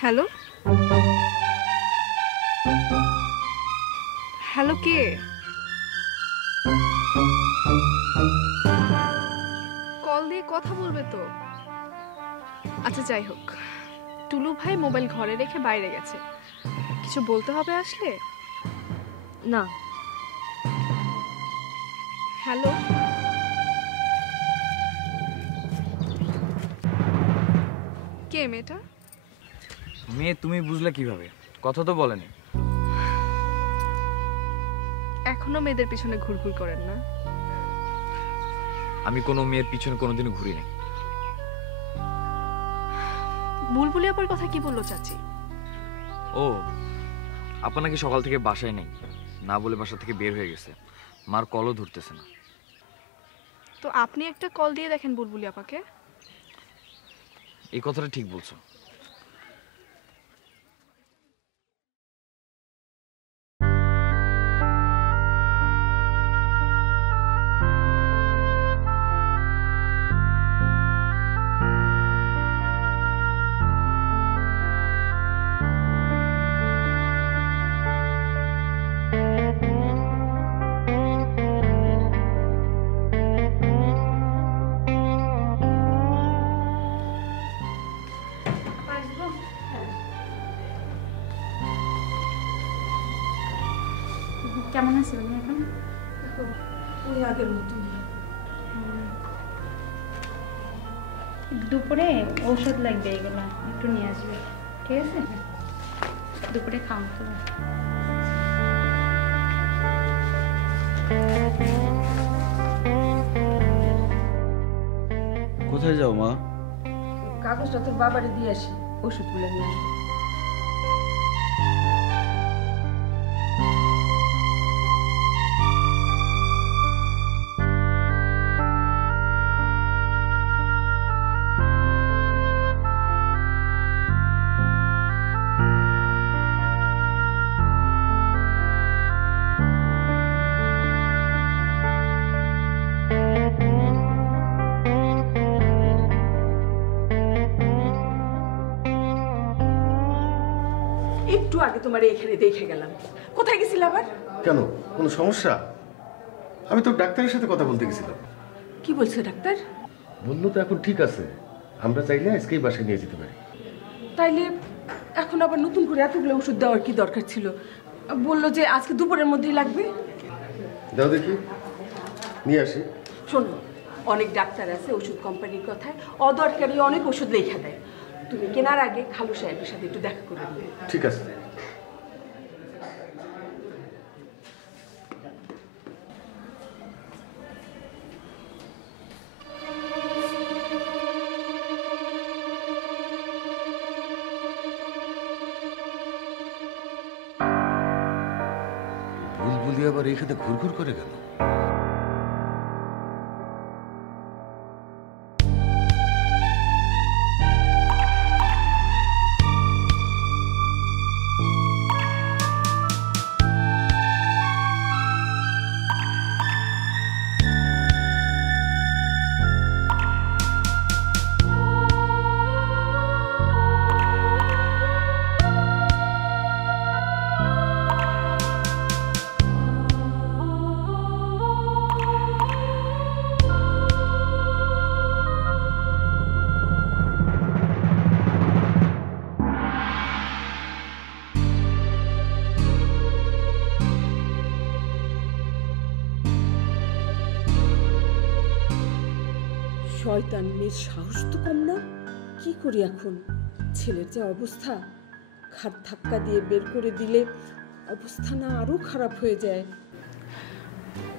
হ্যালো হ্যালো, কে? কল দিয়ে কথা বলবে তো? আচ্ছা যাই হোক, টুলু ভাই মোবাইল ঘরে রেখে বাইরে গেছে, কিছু বলতে হবে আসলে? না। হ্যালো, কে মেয়েটা? মেয়ে তুমি বুঝলে কিভাবে? কথা তো বলেনি। এখনো মেয়েদের পিছনে ঘুরঘুর করেন না? আমি কোনো মেয়ের পিছনে কোনোদিনও ঘুরি নাই। বুলবুলি আপার কথা কি বললো চাচি? ও, আপা নাকি সকাল থেকে বাসায় নেই, না বলে বাসা থেকে বের হয়ে গেছে, মার কলও ধরতেছে না। তো আপনি একটা কল দিয়ে দেখেন বুলবুলি আপাকে। এই কথাটা ঠিক বলছো। কেমন আছে উনি এখন? ওই আগের মতো। দুপুরে ঔষধ লাগবে, এগুলো একটু নিয়ে আসবে, ঠিক আছে? দুপুরে খাওয়া তো। কোথায় যাও মা? কাগজটা তোর বাবারে দিয়ে আসি, ওষুধগুলো নিয়ে আসবো। একটু আগে তোমার এখানে দেখে গেলাম, কোথায় গেছিল আবার? কেন, কোনো সমস্যা? আমি তো ডাক্তারের সাথে কথা বলতে গেছিলাম। কি বলছে ডাক্তার? বললো তো এখন ঠিক আছে, আমরা চাইলে আজকেই বাসায় নিয়ে যেতে পারি। তাইলে এখন আবার নতুন করে এতগুলো ওষুধ দেওয়ার কি দরকার ছিল? বললো যে আজকে দুপুরের মধ্যেই লাগবে। দাও দেখি, নিয়ে আসি। শোনো, অনেক ডাক্তার আছে ওষুধ কোম্পানির কথায় অদরকারি অনেক ওষুধ লেখা দেয়, তুমি কেনার আগে খালু সাহেবের সাথে একটু দেখা করে দিবে। ঠিক আছে। বুলবুলি আবার এইখানে ঘুরঘুর করে গেল। শয়তান মেয়ের সাহস তো কম না। কি করি এখন? ছেলের যে অবস্থা, ঘাট ধাক্কা দিয়ে বের করে দিলে অবস্থা না আরো খারাপ হয়ে যায়।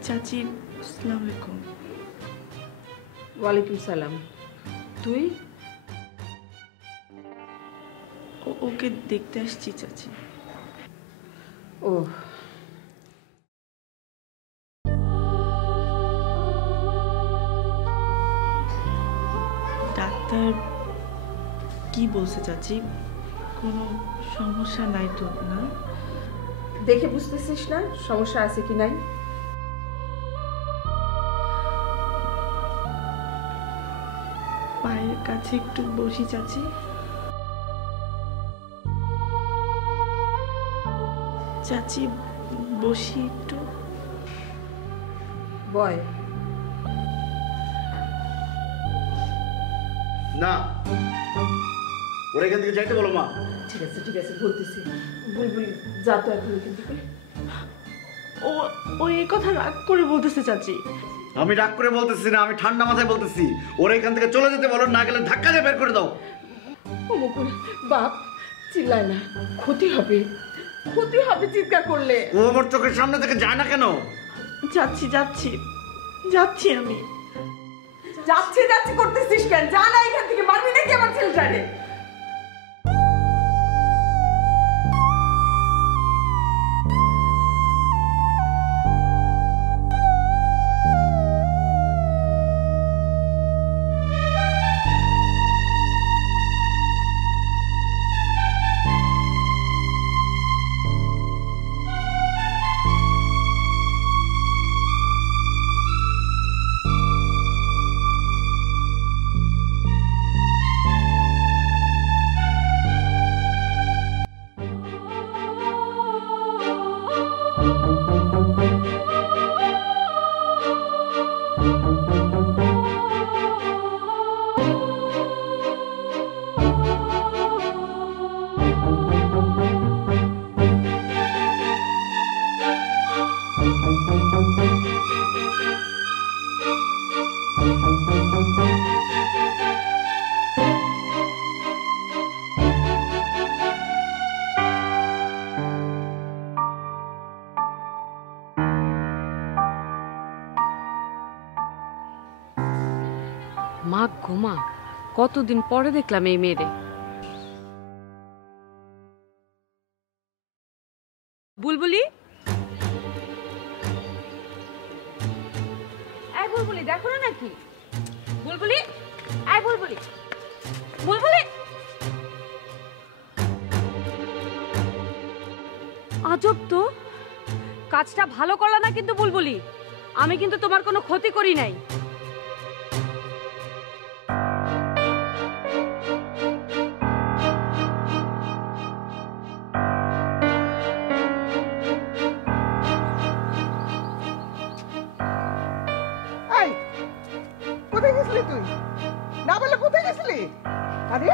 চাচি, আসসালামু আলাইকুম। ওয়ালাইকুম সালাম। তুই? ওকে দেখতে আসছি চাচি। ও, ডাক্তার কি বলছে চাচি? কোনো সমস্যা নাই তো না? দেখে বুঝতেছিস না সমস্যা আছে কি নাই? পায়ের কাছে একটু বসি চাচি। চাচি বসি একটু। বয়। না, ওরা এখান থেকে যাইতে বলো মা। ঠিক আছে ঠিক আছে, বলতেছি। বুলবুল, যা তো এখন এখান থেকে। ও এই কথা রাগ করে বলতেছে চাচি। আমি রাগ করে বলতেছি না, আমি ঠান্ডা মাথায় বলতেছি। ওরা এখান থেকে চলে যেতে বলো, না গেলে ধাক্কা দিয়ে বের করে দাও। ও মুকুল, বাপ চিল্লায় না, ক্ষতি হবে, ক্ষতি হবে চিৎকার করলে। ও আমার চোখের সামনে থেকে যায় না কেন? যাচ্ছি যাচ্ছি যাচ্ছি আমি। যাচ্ছি যাচ্ছি করতেছিস কেন? যা না এখান থেকে, মারবি নাকি আমার ছেলেটারে? মা ঘুমা, কতদিন পরে দেখলাম এই মেয়েরে। বুলবুলি, এই বুলবুলি, দেখো না নাকি? বুলবুলি, এই বুলবুলি, বুলবুলি। আজব তো, কাজটা ভালো করলা না কিন্তু বুলবুলি। আমি কিন্তু তোমার কোনো ক্ষতি করি নাই। কোথায় গেছিলি তুই? না বলে কোথায় গেছিলি? আরে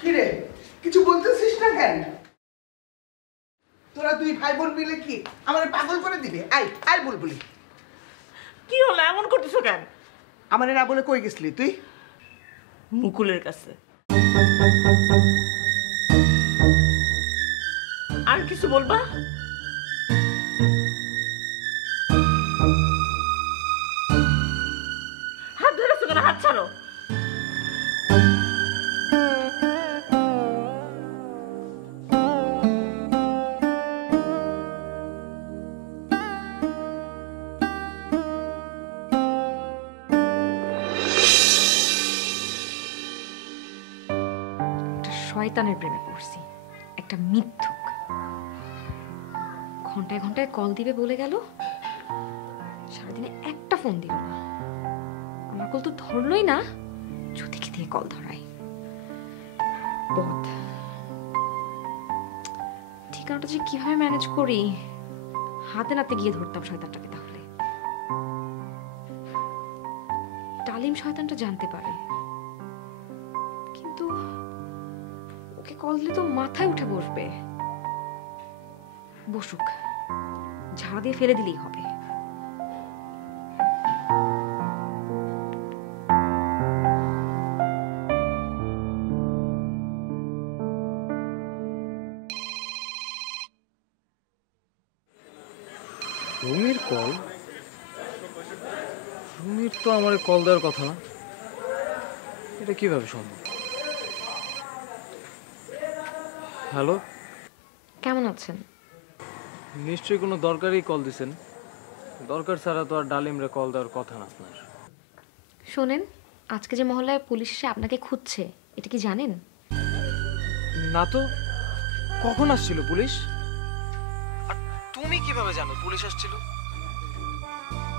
কিরে, কিছু বলতেছিস না কেন? তোরা দুই ভাই বোন মিলে কি আমারে পাগল করে দিবে? আয় আয় বুলবুলি, কি হলো? এমন করতেছো কেন? আমারে না বলে কই গেছিলি তুই? মুকুলের কাছে। আর কিছু বলবা? হাত ধরেছো কেন? হাত ছাড়ো। শয়তানের প্রেমে পড়ছি, একটা মিথ্যুক। ঘন্টায় ঘন্টায় কল দিবে বলে গেল, সারাদিনে একটা ফোন দিল না। আমার কল তো ধরলই না, জ্যোতিকে দিয়ে কল ধরাই। বদ, ঠিকানাটা যে কিভাবে ম্যানেজ করি, হাতে নাতে গিয়ে ধরতাম শয়তানটাকে। তাহলে ডালিম শয়তানটা জানতে পারে, কিন্তু ওকে কল দিলে তো মাথায় উঠে বসবে। বসুক, ঝাড়া দিয়ে ফেলে দিলেই হবে। রুমির কল? রুমির তো আমার কল দেওয়ার কথা না, এটা কিভাবে সম্ভব? হ্যালো, কেমন আছেন? নিশ্চয়ই কোনো দরকারই কল দিছেন। দরকার ছাড়া তো আর ডালিমরে কল দেওয়ার কথা না আপনার। শোনেন, আজকে যে মহল্লায় পুলিশ এসে আপনাকে খুঁজছে, এটা কি জানেন? না তো, কখন আসছিল পুলিশ? আর তুমি কিভাবে জানো পুলিশ আসছিল?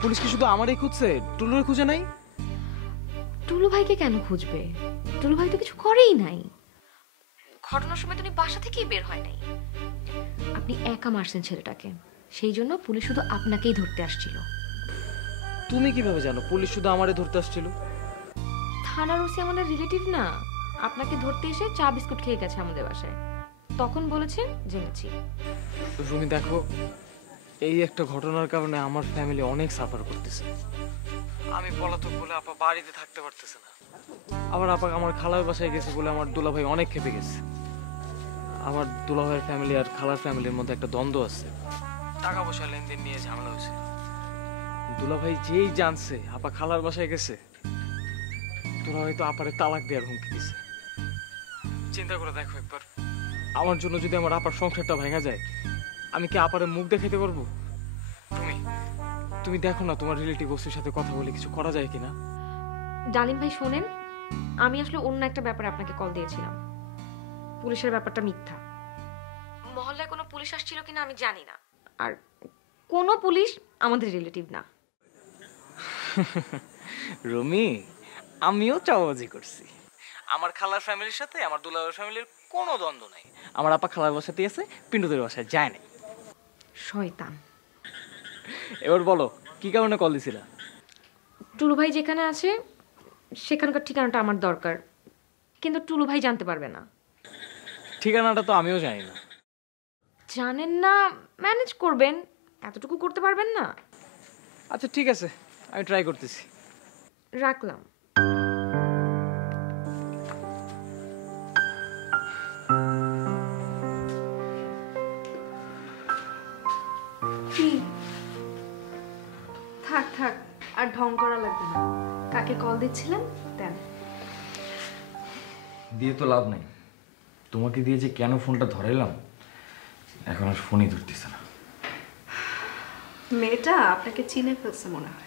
পুলিশ কি শুধু আমারই খুঁজছে, টুলুরে খুঁজে নাই? টুলু ভাইকে কেন খুঁজবে? টুলু ভাই তো কিছু করেই নাই। ঘটনার সময় তুমি বাসা থেকেই বের হয় নাই। আপনি একা মারছেন ছেলেটাকে, সেই জন্য পুলিশ শুধু আপনাকেই ধরতে আসছিল। তুমি কিভাবে জানো পুলিশ শুধু আমারে ধরতে আসছিল? থানার ওসি আমাদের রিলেটিভ না, আপনাকে ধরতে এসে চা বিস্কুট খেয়ে গেছে আমাদের বাসায়, তখন বলেছেন জেনেছি। রুমি দেখো, এই একটা ঘটনার কারণে আমার ফ্যামিলি অনেক সাফার করতেছে। আমি পলাতক বলে আপা বাড়িতে থাকতে পারতেছে না, আবার আপা আমার খালার বাসায় গেছে বলে আমার দুলাভাই অনেক খেপে গেছে। আমার দুলাভাইয়ের ফ্যামিলি আর খালার ফ্যামিলির মধ্যে একটা দ্বন্দ্ব আছে, টাকা পয়সা লেনদেন নিয়ে ঝামেলা হয়েছিল। দুলাভাই যেই জানছে আপা খালার বাসায় গেছে, দুলাভাই তো আপারে তালাক দেওয়ার হুমকি দিছে। চিন্তা করে দেখো একবার, আমার জন্য যদি আমার আপার সংসারটা ভেঙে যায়, আমি কি আপারে মুখ দেখাইতে পারবো? তুমি দেখো না তোমার রিলেটিভ ওসির সাথে কথা বলে কিছু করা যায় কিনা। ডালিম ভাই শোনেন, আমি আসলে অন্য একটা ব্যাপারে আপনাকে কল দিয়েছিলাম। পুলিশের ব্যাপারটা মিথ্যা। মহল্লায় কোনো পুলিশ আসছিল কিনা আমি জানি না, আর কোনো পুলিশ আমাদের রিলেটিভ না। রুমি, আমিও চাওয়াবাজি করছি। আমার খালার ফ্যামিলির সাথে আমার দুলাভাইয়ের ফ্যামিলির কোনো দ্বন্দ্ব নাই। আমার আপা খালার বাসাতেই আছে, পিন্টুদের বাসায় যায় নাই। শয়তান। এবার বলো কি কারণে কল দিছিলা? টুলু ভাই যেখানে আছে সেখানকার ঠিকানাটা আমার দরকার, কিন্তু টুলু ভাই জানতে পারবে না। ঠিকানাটা তো আমিও জানি না। জানেন না, ম্যানেজ করবেন, এতটুকু করতে পারবেন না? আচ্ছা ঠিক আছে, আমি ট্রাই করতেছি। রাখলাম। কি? থাক থাক, আর ঢং করা লাগবে না। কাকে কল দিচ্ছিলেন দেন। দিয়ে তো লাভ নাই, তোমাকে দিয়ে যে কেন ফোনটা ধরাইলাম এখন আর ফোনই ধরতেছে না। মেয়েটা আপনাকে চিনে ফেলছে মনে হয়।